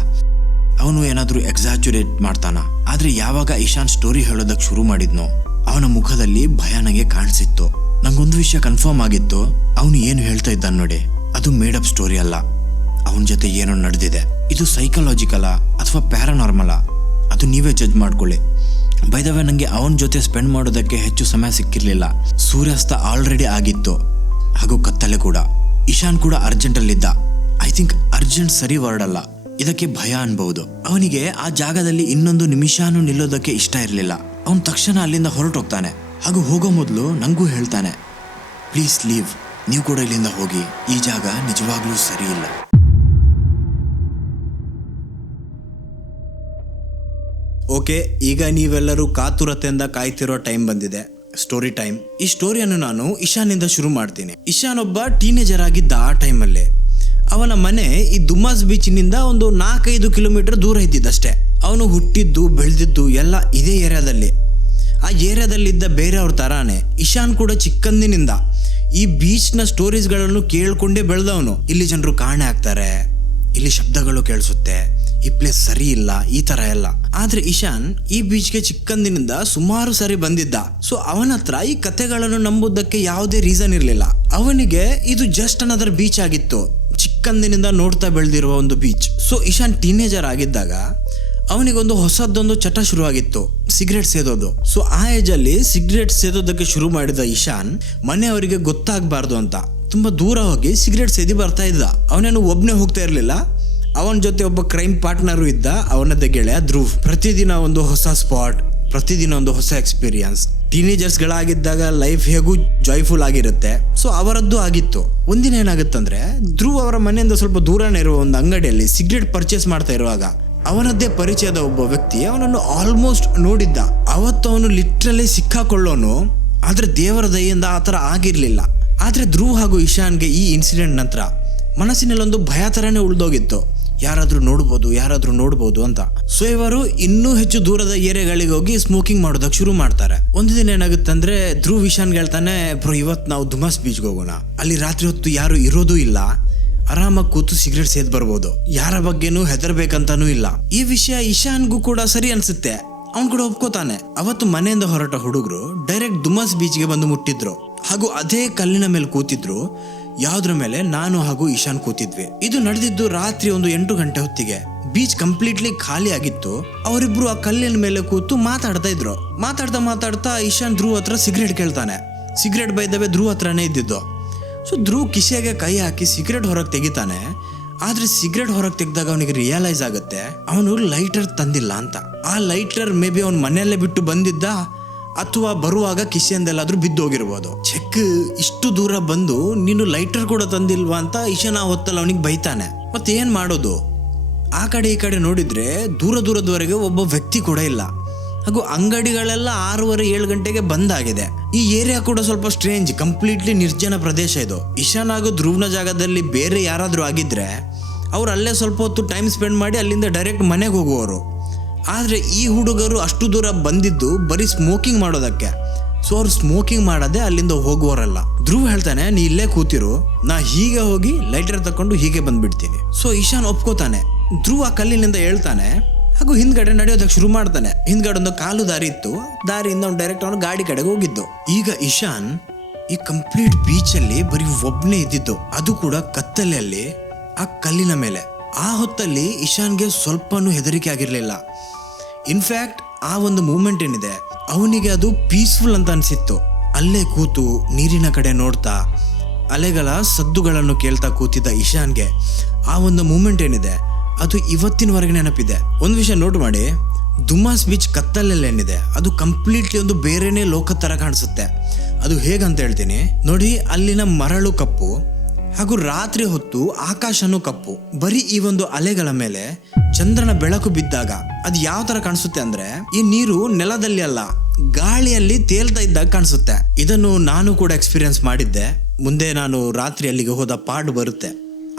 ಅವನು ಏನಾದರೂ ಎಕ್ಸಾಜುರೇಟ್ ಮಾಡ್ತಾನ. ಆದರೆ ಯಾವಾಗ ಇಶಾನ್ ಸ್ಟೋರಿ ಹೇಳೋದಕ್ಕೆ ಶುರು ಮಾಡಿದ್ನೋ ಅವನ ಮುಖದಲ್ಲಿ ಭಯ ನನಗೆ ಕಾಣಿಸಿತ್ತು. ನಂಗೊಂದು ವಿಷಯ ಕನ್ಫರ್ಮ್ ಆಗಿತ್ತು, ಅವನು ಏನು ಹೇಳ್ತಾ ಇದ್ದಾನೆ ನೋಡಿ ಅದು ಮೇಡಪ್ ಸ್ಟೋರಿ ಅಲ್ಲ. ಅವನ ಜೊತೆ ಏನೋ ನಡೆದಿದೆ. ಇದು ಸೈಕಲಾಜಿಕಲಾ ಅಥವಾ ಪ್ಯಾರಾನಾರ್ಮಲಾ ಅದು ನೀವೇ ಜಡ್ಜ್ ಮಾಡ್ಕೊಳ್ಳಿ. ಬೈ ದ ವೇ, ನನಗೆ ಅವನ ಜೊತೆ ಸ್ಪೆಂಡ್ ಮಾಡೋದಕ್ಕೆ ಹೆಚ್ಚು ಸಮಯ ಸಿಕ್ಕಿರಲಿಲ್ಲ. ಸೂರ್ಯಾಸ್ತ ಆಲ್ರೆಡಿ ಆಗಿತ್ತು ಹಾಗೂ ಕತ್ತಲೆ ಕೂಡ. ಇಶಾನ್ ಕೂಡ ಅರ್ಜೆಂಟಲ್ಲಿದ್ದ. ಐ ಥಿಂಕ್ ಅರ್ಜೆಂಟ್ ಸರಿ ವರ್ಡ್ ಅಲ್ಲ, ಇದಕ್ಕೆ ಭಯ ಅನ್ಬಹುದು. ಅವನಿಗೆ ಆ ಜಾಗದಲ್ಲಿ ಇನ್ನೊಂದು ನಿಮಿಷನೂ ನಿಲ್ಲೋದಕ್ಕೆ ಇಷ್ಟ ಇರಲಿಲ್ಲ. ಅವನು ತಕ್ಷಣ ಅಲ್ಲಿಂದ ಹೊರಟೋಗ್ತಾನೆ. ಹಾಗೂ ಹೋಗೋ ಮೊದಲು ನಂಗೂ ಹೇಳ್ತಾನೆ, ಪ್ಲೀಸ್ ಲೀವ್, ನೀವು ಕೂಡ ಇಲ್ಲಿಂದ ಹೋಗಿ, ಈ ಜಾಗ ನಿಜವಾಗ್ಲೂ ಸರಿ ಇಲ್ಲ. ಓಕೆ, ಈಗ ನೀವೆಲ್ಲರೂ ಕಾತುರತೆಯಿಂದ ಕಾಯ್ತಿರೋ ಟೈಮ್ ಬಂದಿದೆ, ಸ್ಟೋರಿ ಟೈಮ್. ಈ ಸ್ಟೋರಿಯನ್ನು ನಾನು ಇಶಾನಿಂದ ಶುರು ಮಾಡ್ತೀನಿ. ಇಶಾನ್ ಒಬ್ಬ ಟೀನೇಜರ್ ಆಗಿದ್ದ. ಆ ಟೈಮಲ್ಲಿ ಅವನ ಮನೆ ಈ ದುಮಾಸ್ ಬೀಚ್ನಿಂದ ಒಂದು 4-5 ಕಿಲೋಮೀಟರ್ ದೂರ ಇದ್ದಿದ್ದಷ್ಟೇ. ಅವನು ಹುಟ್ಟಿದ್ದು ಬೆಳೆದಿದ್ದು ಎಲ್ಲ ಇದೇ ಏರಿಯಾದಲ್ಲಿ. ಆ ಏರಿಯಾದಲ್ಲಿದ್ದ ಬೇರೆಯವ್ರ ಥರಾನೇ ಇಶಾನ್ ಕೂಡ ಚಿಕ್ಕಂದಿನಿಂದ ಈ ಬೀಚ್ನ ಸ್ಟೋರೀಸ್ಗಳನ್ನು ಕೇಳ್ಕೊಂಡೇ ಬೆಳೆದವನು. ಇಲ್ಲಿ ಜನರು ಕಾಣೆ ಆಗ್ತಾರೆ, ಇಲ್ಲಿ ಶಬ್ದಗಳು ಕೇಳಿಸುತ್ತೆ, ಈ ಪ್ಲೇಸ್ ಸರಿ ಇಲ್ಲ, ಈ ತರ ಎಲ್ಲ. ಆದ್ರೆ ಇಶಾನ್ ಈ ಬೀಚ್ಗೆ ಚಿಕ್ಕಂದಿನಿಂದ ಸುಮಾರು ಸರಿ ಬಂದಿದ್ದ. ಸೊ ಅವನ ಹತ್ರ ಈ ಕಥೆಗಳನ್ನು ನಂಬುದಕ್ಕೆ ಯಾವುದೇ ರೀಸನ್ ಇರಲಿಲ್ಲ. ಅವನಿಗೆ ಇದು ಜಸ್ಟ್ ಅನದರ್ ಬೀಚ್ ಆಗಿತ್ತು, ಚಿಕ್ಕಂದಿನಿಂದ ನೋಡ್ತಾ ಬೆಳೆದಿರುವ ಒಂದು ಬೀಚ್. ಸೊ ಇಶಾನ್ ಟೀನೇಜರ್ ಆಗಿದ್ದಾಗ ಅವನಿಗೊಂದು ಹೊಸದೊಂದು ಚಟ ಶುರುವಾಗಿತ್ತು, ಸಿಗರೇಟ್ ಸೇದೋದು. ಸೊ ಆ ಏಜ್ ಅಲ್ಲಿ ಸಿಗರೇಟ್ ಸೇದೋದಕ್ಕೆ ಶುರು ಮಾಡಿದ ಇಶಾನ್ ಮನೆಯವರಿಗೆ ಗೊತ್ತಾಗಬಾರ್ದು ಅಂತ ತುಂಬಾ ದೂರ ಹೋಗಿ ಸಿಗರೇಟ್ ಸೇದಿ ಬರ್ತಾ ಇದ್ದ. ಅವನೇನು ಒಬ್ಬನೇ ಹೋಗ್ತಾ ಇರಲಿಲ್ಲ, ಅವನ ಜೊತೆ ಒಬ್ಬ ಕ್ರೈಮ್ ಪಾರ್ಟ್ನರು ಇದ್ದ, ಅವನದ್ದೇ ಗೆಳೆಯ ಧ್ರುವ್. ಪ್ರತಿದಿನ ಒಂದು ಹೊಸ ಸ್ಪಾಟ್, ಪ್ರತಿದಿನ ಒಂದು ಹೊಸ ಎಕ್ಸ್ಪೀರಿಯನ್ಸ್. ಟೀನೇಜರ್ಸ್ಗಳಾಗಿದ್ದಾಗ ಲೈಫ್ ಹೇಗೂ ಜಾಯ್ಫುಲ್ ಆಗಿರುತ್ತೆ. ಸೊ ಅವರದ್ದು ಆಗಿತ್ತು. ಒಂದಿನ ಏನಾಗುತ್ತಂದ್ರೆ, ಧ್ರುವ್ ಅವರ ಮನೆಯಿಂದ ಸ್ವಲ್ಪ ದೂರನೇ ಇರುವ ಒಂದು ಅಂಗಡಿಯಲ್ಲಿ ಸಿಗರೇಟ್ ಪರ್ಚೇಸ್ ಮಾಡ್ತಾ ಇರುವಾಗ ಅವನದ್ದೇ ಪರಿಚಯದ ಒಬ್ಬ ವ್ಯಕ್ತಿ ಅವನನ್ನು ಆಲ್ಮೋಸ್ಟ್ ನೋಡಿದ್ದ. ಅವತ್ತು ಅವನು ಲಿಟ್ರಲಿ ಸಿಕ್ಕಾಕೊಳ್ಳೋನು. ಆದ್ರೆ ದೇವರ ದಯೆಯಿಂದ ಆ ಥರ ಆಗಿರ್ಲಿಲ್ಲ. ಆದ್ರೆ ಧ್ರುವ್ ಹಾಗೂ ಇಶಾನ್ಗೆ ಈ ಇನ್ಸಿಡೆಂಟ್ ನಂತರ ಮನಸ್ಸಿನಲ್ಲೊಂದು ಭಯ ಥರನೇ ಉಳಿದೋಗಿತ್ತು, ಯಾರಾದ್ರೂ ನೋಡ್ಬೋದು ಅಂತ. ಸೊ ಇವರು ಇನ್ನೂ ಹೆಚ್ಚು ದೂರದ ಏರಿಯಾಗಳಿಗೆ ಹೋಗಿ ಸ್ಮೋಕಿಂಗ್ ಮಾಡೋದಕ್ಕೆ ಶುರು ಮಾಡ್ತಾರೆ. ಒಂದು ದಿನ ಏನಾಗುತ್ತಂದ್ರೆ, ಧ್ರುವ್ ಇಶಾನ್ಗೆ ಹೇಳ್ತಾನೆ, ಬ್ರೋ ಇವತ್ತು ನಾವು ದುಮಾಸ್ ಬೀಚ್ಗೆ ಹೋಗೋಣ, ಅಲ್ಲಿ ರಾತ್ರಿ ಹೊತ್ತು ಯಾರು ಇರೋದೂ ಇಲ್ಲ, ಆರಾಮಾಗಿ ಕೂತು ಸಿಗರೇಟ್ ಸೇದ್ ಬರ್ಬೋದು, ಯಾರ ಬಗ್ಗೆನೂ ಹೆದರ್ಬೇಕಂತಾನೂ ಇಲ್ಲ. ಈ ವಿಷಯ ಇಶಾನ್ಗೂ ಕೂಡ ಸರಿ ಅನ್ಸುತ್ತೆ, ಅವ್ನು ಕೂಡ ಒಪ್ಕೋತಾನೆ. ಅವತ್ತು ಮನೆಯಿಂದ ಹೊರಟ ಹುಡುಗರು ಡೈರೆಕ್ಟ್ ದುಮಾಸ್ ಬೀಚ್ಗೆ ಬಂದು ಮುಟ್ಟಿದ್ರು. ಹಾಗೂ ಅದೇ ಕಲ್ಲಿನ ಮೇಲೆ ಕೂತಿದ್ರು, ಯಾವ್ದ್ರ ಮೇಲೆ ನಾನು ಹಾಗೂ ಇಶಾನ್ ಕೂತಿದ್ವಿ. ಇದು ನಡೆದಿದ್ದು ರಾತ್ರಿ ಒಂದು 8 ಗಂಟೆ ಹೊತ್ತಿಗೆ. ಬೀಚ್ ಕಂಪ್ಲೀಟ್ಲಿ ಖಾಲಿ ಆಗಿತ್ತು. ಅವರಿಬ್ರು ಆ ಕಲ್ಲಿನ ಮೇಲೆ ಕೂತು ಮಾತಾಡ್ತಾ ಇದ್ರು. ಮಾತಾಡ್ತಾ ಇಶಾನ್ ಧ್ರುವ್ ಹತ್ರ ಸಿಗರೇಟ್ ಕೇಳ್ತಾನೆ. ಸಿಗರೇಟ್ ಬೈದವೆ ಧ್ರುವ್ ಹತ್ರನೇ ಇದ್ದಿದ್ದು. ಸೊ ಧ್ರುವ್ ಕಿಸೆಗೆ ಕೈ ಹಾಕಿ ಸಿಗರೇಟ್ ಹೊರಗೆ ತೆಗಿತಾನೆ. ಆದ್ರೆ ಸಿಗರೇಟ್ ಹೊರಗೆ ತೆಗೆದಾಗ ಅವನಿಗೆ ರಿಯಲೈಸ್ ಆಗುತ್ತೆ, ಅವನು ಲೈಟರ್ ತಂದಿಲ್ಲ ಅಂತ. ಆ ಲೈಟರ್ ಮೇ ಬಿ ಅವ್ನ ಮನೆಯಲ್ಲೇ ಬಿಟ್ಟು ಬಂದಿದ್ದ, ಅಥವಾ ಬರುವಾಗ ಕಿಸೆಯಿಂದೆಲ್ಲಾದ್ರೂ ಬಿದ್ದೋಗಿರ್ಬೋದು. ಚೆಕ್, ಇಷ್ಟು ದೂರ ಬಂದು ನೀನು ಲೈಟರ್ ಕೂಡ ತಂದಿಲ್ವಾ ಅಂತ ಇಶಾನ್ ಆ ಹೊತ್ತಲ್ಲಿ ಅವನಿಗೆ ಬೈತಾನೆ. ಮತ್ತೆ ಏನ್ ಮಾಡೋದು? ಆ ಕಡೆ ಈ ಕಡೆ ನೋಡಿದ್ರೆ ದೂರದವರೆಗೆ ಒಬ್ಬ ವ್ಯಕ್ತಿ ಕೂಡ ಇಲ್ಲ. ಹಾಗೂ ಅಂಗಡಿಗಳೆಲ್ಲ 6:30-7 ಗಂಟೆಗೆ ಬಂದಾಗಿದೆ. ಈ ಏರಿಯಾ ಕೂಡ ಸ್ವಲ್ಪ ಸ್ಟ್ರೇಂಜ್, ಕಂಪ್ಲೀಟ್ಲಿ ನಿರ್ಜನ ಪ್ರದೇಶ ಇದು. ಇಶಾನ್ ಹಾಗೂ ಧ್ರುವ್ನ ಜಾಗದಲ್ಲಿ ಬೇರೆ ಯಾರಾದ್ರೂ ಆಗಿದ್ರೆ ಅವ್ರು ಅಲ್ಲೇ ಸ್ವಲ್ಪ ಹೊತ್ತು ಟೈಮ್ ಸ್ಪೆಂಡ್ ಮಾಡಿ ಅಲ್ಲಿಂದ ಡೈರೆಕ್ಟ್ ಮನೆಗೆ ಹೋಗುವವರು. ಆದ್ರೆ ಈ ಹುಡುಗರು ಅಷ್ಟು ದೂರ ಬಂದಿದ್ದು ಬರೀ ಸ್ಮೋಕಿಂಗ್ ಮಾಡೋದಕ್ಕೆ. ಸೊ ಅವ್ರು ಸ್ಮೋಕಿಂಗ್ ಮಾಡದೆ ಅಲ್ಲಿಂದ ಹೋಗುವವರಲ್ಲ. ಧ್ರುವ್ ಹೇಳ್ತಾನೆ, ನೀ ಇಲ್ಲೇ ಕೂತಿರು, ನಾ ಹೀಗೆ ಹೋಗಿ ಲೈಟರ್ ತಕೊಂಡು ಹೀಗೆ ಬಂದ್ಬಿಡ್ತೀನಿ. ಸೊ ಇಶಾನ್ ಒಪ್ಕೋತಾನೆ. ಧ್ರುವ್ ಆ ಕಲ್ಲಿನಿಂದ ಹೇಳ್ತಾನೆ ಹಾಗೂ ಹಿಂದ್ಗಡೆ ನಡೆಯೋದಕ್ಕೆ ಶುರು ಮಾಡ್ತಾನೆ. ಹಿಂದ್ಗಡೆ ಒಂದು ಕಾಲು ದಾರಿ ಇತ್ತು, ದಾರಿಯಿಂದ ಅವ್ನು ಡೈರೆಕ್ಟ್ ಅವನು ಗಾಡಿ ಕಡೆಗೆ ಹೋಗಿದ್ದು. ಈಗ ಇಶಾನ್ ಈ ಕಂಪ್ಲೀಟ್ ಬೀಚಲ್ಲಿ ಬರೀ ಒಬ್ನೇ ಇದ್ದಿದ್ದು, ಅದು ಕೂಡ ಕತ್ತಲೆಯಲ್ಲಿ ಆ ಕಲ್ಲಿನ ಮೇಲೆ. ಆ ಹೊತ್ತಲ್ಲಿ ಇಶಾನ್ಗೆ ಸ್ವಲ್ಪನೂ ಹೆದರಿಕೆ ಆಗಿರ್ಲಿಲ್ಲ. ಇನ್ಫ್ಯಾಕ್ಟ್ ಆ ಒಂದು ಮೂಮೆಂಟ್ ಏನಿದೆ, ಅವನಿಗೆ ಅದು ಪೀಸ್ಫುಲ್ ಅಂತ ಅನ್ಸಿತ್ತು. ಅಲ್ಲೇ ಕೂತು ನೀರಿನ ಕಡೆ ನೋಡ್ತಾ ಅಲೆಗಳ ಸದ್ದುಗಳನ್ನು ಕೇಳ್ತಾ ಕೂತಿದ್ದ ಇಶಾನ್ಗೆ ಆ ಒಂದು ಮೂಮೆಂಟ್ ಏನಿದೆ ಅದು ಇವತ್ತಿನವರೆಗೆ ನೆನಪಿದೆ. ಒಂದು ವಿಷಯ ನೋಟ್ ಮಾಡಿ, ದುಮಾಸ್ ಬೀಚ್ ಕತ್ತಲಲ್ಲೇನಿದೆ ಅದು ಕಂಪ್ಲೀಟ್ಲಿ ಒಂದು ಬೇರೆನೇ ಲೋಕ ತರ ಕಾಣಿಸುತ್ತೆ. ಅದು ಹೇಗಂತ ಹೇಳ್ತೀನಿ ನೋಡಿ. ಅಲ್ಲಿನ ಮರಳು ಕಪ್ಪು ಹಾಗೂ ರಾತ್ರಿ ಹೊತ್ತು ಆಕಾಶನೂ ಕಪ್ಪು. ಬರೀ ಈ ಒಂದು ಅಲೆಗಳ ಮೇಲೆ ಚಂದ್ರನ ಬೆಳಕು ಬಿದ್ದಾಗ ಅದು ಯಾವ ತರ ಕಾಣಿಸುತ್ತೆ ಅಂದ್ರೆ, ಈ ನೀರು ನೆಲದಲ್ಲಿ ಅಲ್ಲ, ಗಾಳಿಯಲ್ಲಿ ತೇಲ್ತಾ ಇದ್ದಾಗ ಕಾಣಿಸುತ್ತೆ. ಇದನ್ನು ನಾನು ಕೂಡ ಎಕ್ಸ್ಪೀರಿಯನ್ಸ್ ಮಾಡಿದ್ದೆ. ಮುಂದೆ ನಾನು ರಾತ್ರಿ ಅಲ್ಲಿಗೆ ಹೋದ ಪಾಡ್ ಬರುತ್ತೆ,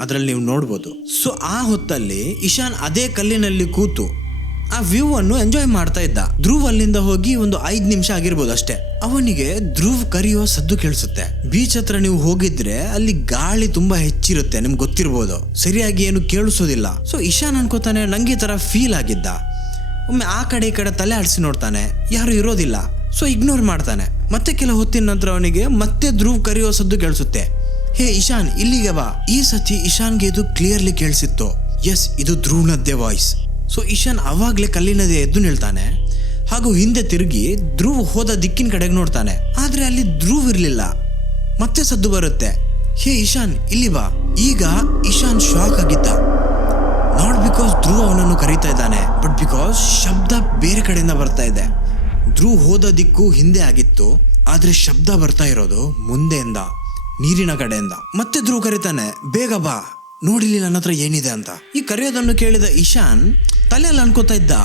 ಅದರಲ್ಲಿ ನೀವು ನೋಡ್ಬೋದು. ಸೊ ಆ ಹೊತ್ತಲ್ಲಿ ಇಶಾನ್ ಅದೇ ಕಲ್ಲಿನಲ್ಲಿ ಕೂತು ಆ ವ್ಯೂ ಅನ್ನು ಎಂಜಾಯ್ ಮಾಡ್ತಾ ಇದ್ದ. ಧ್ರುವ್ ಅಲ್ಲಿಂದ ಹೋಗಿ ಒಂದು 5 ನಿಮಿಷ ಆಗಿರ್ಬೋದು ಅಷ್ಟೇ. ಅವನಿಗೆ ಧ್ರುವ್ ಕರೆಯೋ ಸದ್ದು ಕೇಳಿಸುತ್ತೆ. ಬೀಚ್ ಹತ್ರ ನೀವು ಹೋಗಿದ್ರೆ ಅಲ್ಲಿ ಗಾಳಿ ತುಂಬಾ ಹೆಚ್ಚಿರುತ್ತೆ, ನಿಮ್ಗೆ ಗೊತ್ತಿರ್ಬೋದು, ಸರಿಯಾಗಿ ಏನು ಕೇಳಿಸೋದಿಲ್ಲ. ಸೊ ಇಶಾನ್ ಅನ್ಕೋತಾನೆ, ನಂಗೆ ಈ ತರ ಫೀಲ್ ಆಗಿದ್ದ. ಒಮ್ಮೆ ಆ ಕಡೆ ಈ ಕಡೆ ತಲೆ ಆಡಿಸಿ ನೋಡ್ತಾನೆ, ಯಾರು ಇರೋದಿಲ್ಲ. ಸೊ ಇಗ್ನೋರ್ ಮಾಡ್ತಾನೆ. ಮತ್ತೆ ಕೆಲ ಹೊತ್ತಿನ ನಂತರ ಅವನಿಗೆ ಮತ್ತೆ ಧ್ರುವ್ ಕರೆಯೋ ಸದ್ದು ಕೇಳಿಸುತ್ತೆ. ಹೇ ಇಶಾನ್, ಇಲ್ಲಿಗೆ ಬಾ. ಈ ಸತಿ ಇಶಾನ್ಗೆ ಇದು ಕ್ಲಿಯರ್ಲಿ ಕೇಳಿಸಿತ್ತು. ಎಸ್, ಇದು ಧ್ರುವ್ನದ್ದೇ ವಾಯ್ಸ್. ಸೊ ಇಶಾನ್ ಅವಾಗ್ಲೇ ಕಲ್ಲಿನದೇ ಎದ್ದು ನಿಲ್ತಾನೆ ಹಾಗೂ ಹಿಂದೆ ತಿರುಗಿ ಧ್ರುವ್ ಹೋದ ದಿಕ್ಕಿನ ಕಡೆಗೆ ನೋಡ್ತಾನೆ. ಆದ್ರೆ ಅಲ್ಲಿ ಧ್ರುವ್ ಇರ್ಲಿಲ್ಲ. ಮತ್ತೆ ಸದ್ದು ಬರುತ್ತೆ. ಹೇ ಇಶಾನ್ ಇಲ್ಲಿ ಬಾ. ಈಗ ಇಶಾನ್ ಶಾಕ್ ಆಗಿದ್ದ. ನಾಟ್ ಬಿಕಾಸ್ ಧ್ರುವ್ ಅವನನ್ನು ಕರೀತಾ ಇದ್ದಾನೆ, ಬಟ್ ಬಿಕಾಸ್ ಶಬ್ದ ಬೇರೆ ಕಡೆಯಿಂದ ಬರ್ತಾ ಇದೆ. ಧ್ರುವ್ ಹೋದ ದಿಕ್ಕು ಹಿಂದೆ ಆಗಿತ್ತು, ಆದ್ರೆ ಶಬ್ದ ಬರ್ತಾ ಇರೋದು ಮುಂದೆಯಿಂದ, ನೀರಿನ ಕಡೆಯಿಂದ. ಮತ್ತೆ ಧ್ರುವ್ ಕರೀತಾನೆ, ಬೇಗ ಬಾ, ನೋಡಿಲಿ ನನ್ನ ಹತ್ರ ಏನಿದೆ ಅಂತ. ಈ ಕರೆಯೋದನ್ನು ಕೇಳಿದ ಇಶಾನ್ ತಲೆಯಲ್ಲಿ ಅನ್ಕೋತಾ ಇದ್ದ,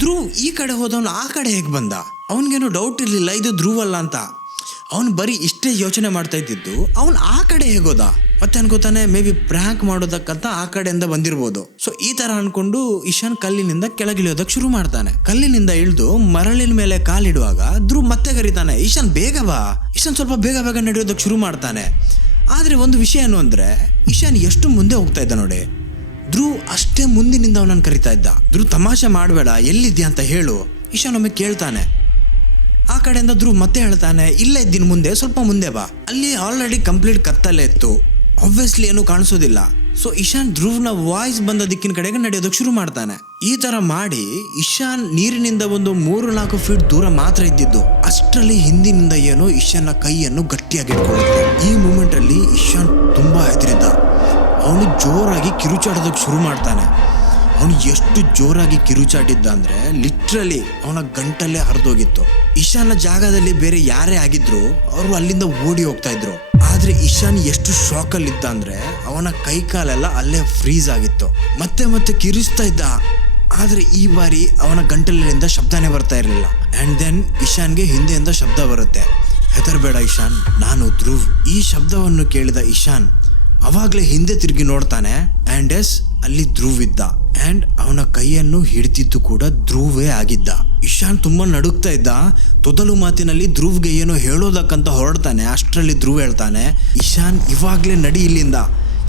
ಧ್ರುವ್ ಈ ಕಡೆ ಹೋದವನು ಆ ಕಡೆ ಹೇಗೆ ಬಂದ? ಅವನಿಗೇನು ಡೌಟ್ ಇರಲಿಲ್ಲ ಇದು ಧ್ರುವ್ ಅಲ್ಲ ಅಂತ. ಅವನು ಬರೀ ಇಷ್ಟೇ ಯೋಚನೆ ಮಾಡ್ತಾ ಇದ್ದಿದ್ದು, ಅವನು ಆ ಕಡೆ ಹೇಗೋದ. ಮತ್ತೆ ಅನ್ಕೋತಾನೆ, ಮೇ ಬಿ ಪ್ರ್ಯಾಂಕ್ ಮಾಡೋದಕ್ಕಂತ ಆ ಕಡೆಯಿಂದ ಬಂದಿರ್ಬೋದು. ಸೊ ಈ ತರ ಅನ್ಕೊಂಡು ಇಶಾನ್ ಕಲ್ಲಿನಿಂದ ಕೆಳಗಿಳಿಯೋದಕ್ಕೆ ಶುರು ಮಾಡ್ತಾನೆ. ಕಲ್ಲಿನಿಂದ ಇಳಿದು ಮರಳಿನ ಮೇಲೆ ಕಾಲಿಡುವಾಗ ಧ್ರುವ್ ಮತ್ತೆ ಕರೀತಾನೆ, ಇಶಾನ್ ಬೇಗ ಬಾ. ಇಶಾನ್ ಸ್ವಲ್ಪ ಬೇಗ ಬೇಗ ನಡೆಯೋದಕ್ಕೆ ಶುರು ಮಾಡ್ತಾನೆ. ಆದ್ರೆ ಒಂದು ವಿಷಯ ಏನು ಅಂದ್ರೆ, ಇಶಾನ್ ಎಷ್ಟು ಮುಂದೆ ಹೋಗ್ತಾ ಇದ್ದ ನೋಡಿ, ಧ್ರುವ್ ಅಷ್ಟೇ ಮುಂದಿನಿಂದ ಅವನನ್ನು ಕರಿತಾ ಇದ್ದ. ಧ್ರುವ್ ತಮಾಷೆ ಮಾಡಬೇಡ, ಎಲ್ಲಿದ್ಯಾ ಅಂತ ಹೇಳು. ಇಶಾನ್ ಒಮ್ಮೆ ಕೇಳ್ತಾನೆ. ಆ ಕಡೆಯಿಂದ ಧ್ರುವ್ ಮತ್ತೆ ಹೇಳ್ತಾನೆ, ಇಲ್ಲ ಇದ್ದೀನಿ ಮುಂದೆ, ಸ್ವಲ್ಪ ಮುಂದೆ ಬಾ. ಅಲ್ಲಿ ಆಲ್ರೆಡಿ ಕಂಪ್ಲೀಟ್ ಕತ್ತಲೆ ಇತ್ತು, ಆಬ್ವಿಯಸ್ಲಿ ಏನು ಕಾಣಿಸೋದಿಲ್ಲ. ಸೊ ಇಶಾನ್ ಧ್ರುವ್ನ ವಾಯ್ಸ್ ಬಂದ ದಿಕ್ಕಿನ ಕಡೆಗೆ ನಡೆಯೋದಕ್ಕೆ ಶುರು ಮಾಡ್ತಾನೆ. ಈ ತರ ಮಾಡಿ ಇಶಾನ್ ನೀರಿನಿಂದ ಒಂದು 3-4 ಫೀಟ್ ದೂರ ಮಾತ್ರ ಇದ್ದಿದ್ದು. ಅಷ್ಟರಲ್ಲಿ ಹಿಂದಿನಿಂದ ಏನೋ ಇಶಾನ್ನ ಕೈಯನ್ನು ಗಟ್ಟಿಯಾಗಿ ಇಟ್ಕೊಳ್ಳುತ್ತೆ. ಈ ಮೂಮೆಂಟ್ ಅಲ್ಲಿ ಇಶಾನ್ ತುಂಬಾ ಹೆದರಿದ್ದ. ಅವನು ಜೋರಾಗಿ ಕಿರುಚಾಡೋದಕ್ಕೆ ಶುರು ಮಾಡ್ತಾನೆ. ಅವನು ಎಷ್ಟು ಜೋರಾಗಿ ಕಿರುಚಾಡಿದ್ದ ಅಂದ್ರೆ ಲಿಟ್ರಲಿ ಅವನ ಗಂಟಲ್ಲೇ ಹರಿದೋಗಿತ್ತು. ಇಶಾನ್ನ ಜಾಗದಲ್ಲಿ ಬೇರೆ ಯಾರೇ ಆಗಿದ್ರು ಅವರು ಅಲ್ಲಿಂದ ಓಡಿ ಹೋಗ್ತಾ ಇದ್ರು. ಆದ್ರೆ ಇಶಾನ್ ಎಷ್ಟು ಶಾಕ್ ಅಲ್ಲಿ ಇದ್ದ ಅಂದ್ರೆ ಅವನ ಕೈ ಕಾಲೆಲ್ಲ ಅಲ್ಲೇ ಫ್ರೀಸ್ ಆಗಿತ್ತು. ಮತ್ತೆ ಮತ್ತೆ ಕಿರಿಸ್ತಾ ಇದ್ದ. ಆದ್ರೆ ಈ ಬಾರಿ ಅವನ ಗಂಟಲಿನಿಂದ ಶಬ್ದನೇ ಬರ್ತಾ ಇರಲಿಲ್ಲ. ಅಂಡ್ ದೆನ್ ಇಶಾನ್ಗೆ ಹಿಂದೆಯಿಂದ ಶಬ್ದ ಬರುತ್ತೆ, ಹೆದರ್ಬೇಡ ಇಶಾನ್, ನಾನು ಧ್ರುವ್. ಈ ಶಬ್ದವನ್ನು ಕೇಳಿದ ಇಶಾನ್ ಅವಾಗ್ಲೇ ಹಿಂದೆ ತಿರುಗಿ ನೋಡ್ತಾನೆ. ಅಂಡ್ ಎಸ್, ಅಲ್ಲಿ ಧ್ರುವ್ ಇದ್ದ. ಅಂಡ್ ಅವನ ಕೈಯನ್ನು ಹಿಡಿದಿದ್ದು ಕೂಡ ಧ್ರುವೇ ಆಗಿದ್ದ. ಇಶಾನ್ ತುಂಬಾ ನಡುಗ್ತಾ ಇದ್ದ. ತೊದಲು ಮಾತಿನಲ್ಲಿ ಧ್ರುವ್ಗೆ ಏನೋ ಹೇಳೋದಕ್ಕಂತ ಹೊರಡ್ತಾನೆ. ಅಷ್ಟರಲ್ಲಿ ಧ್ರುವ್ ಹೇಳ್ತಾನೆ, ಇಶಾನ್ ಇವಾಗ್ಲೇ ನಡಿ ಇಲ್ಲಿಂದ,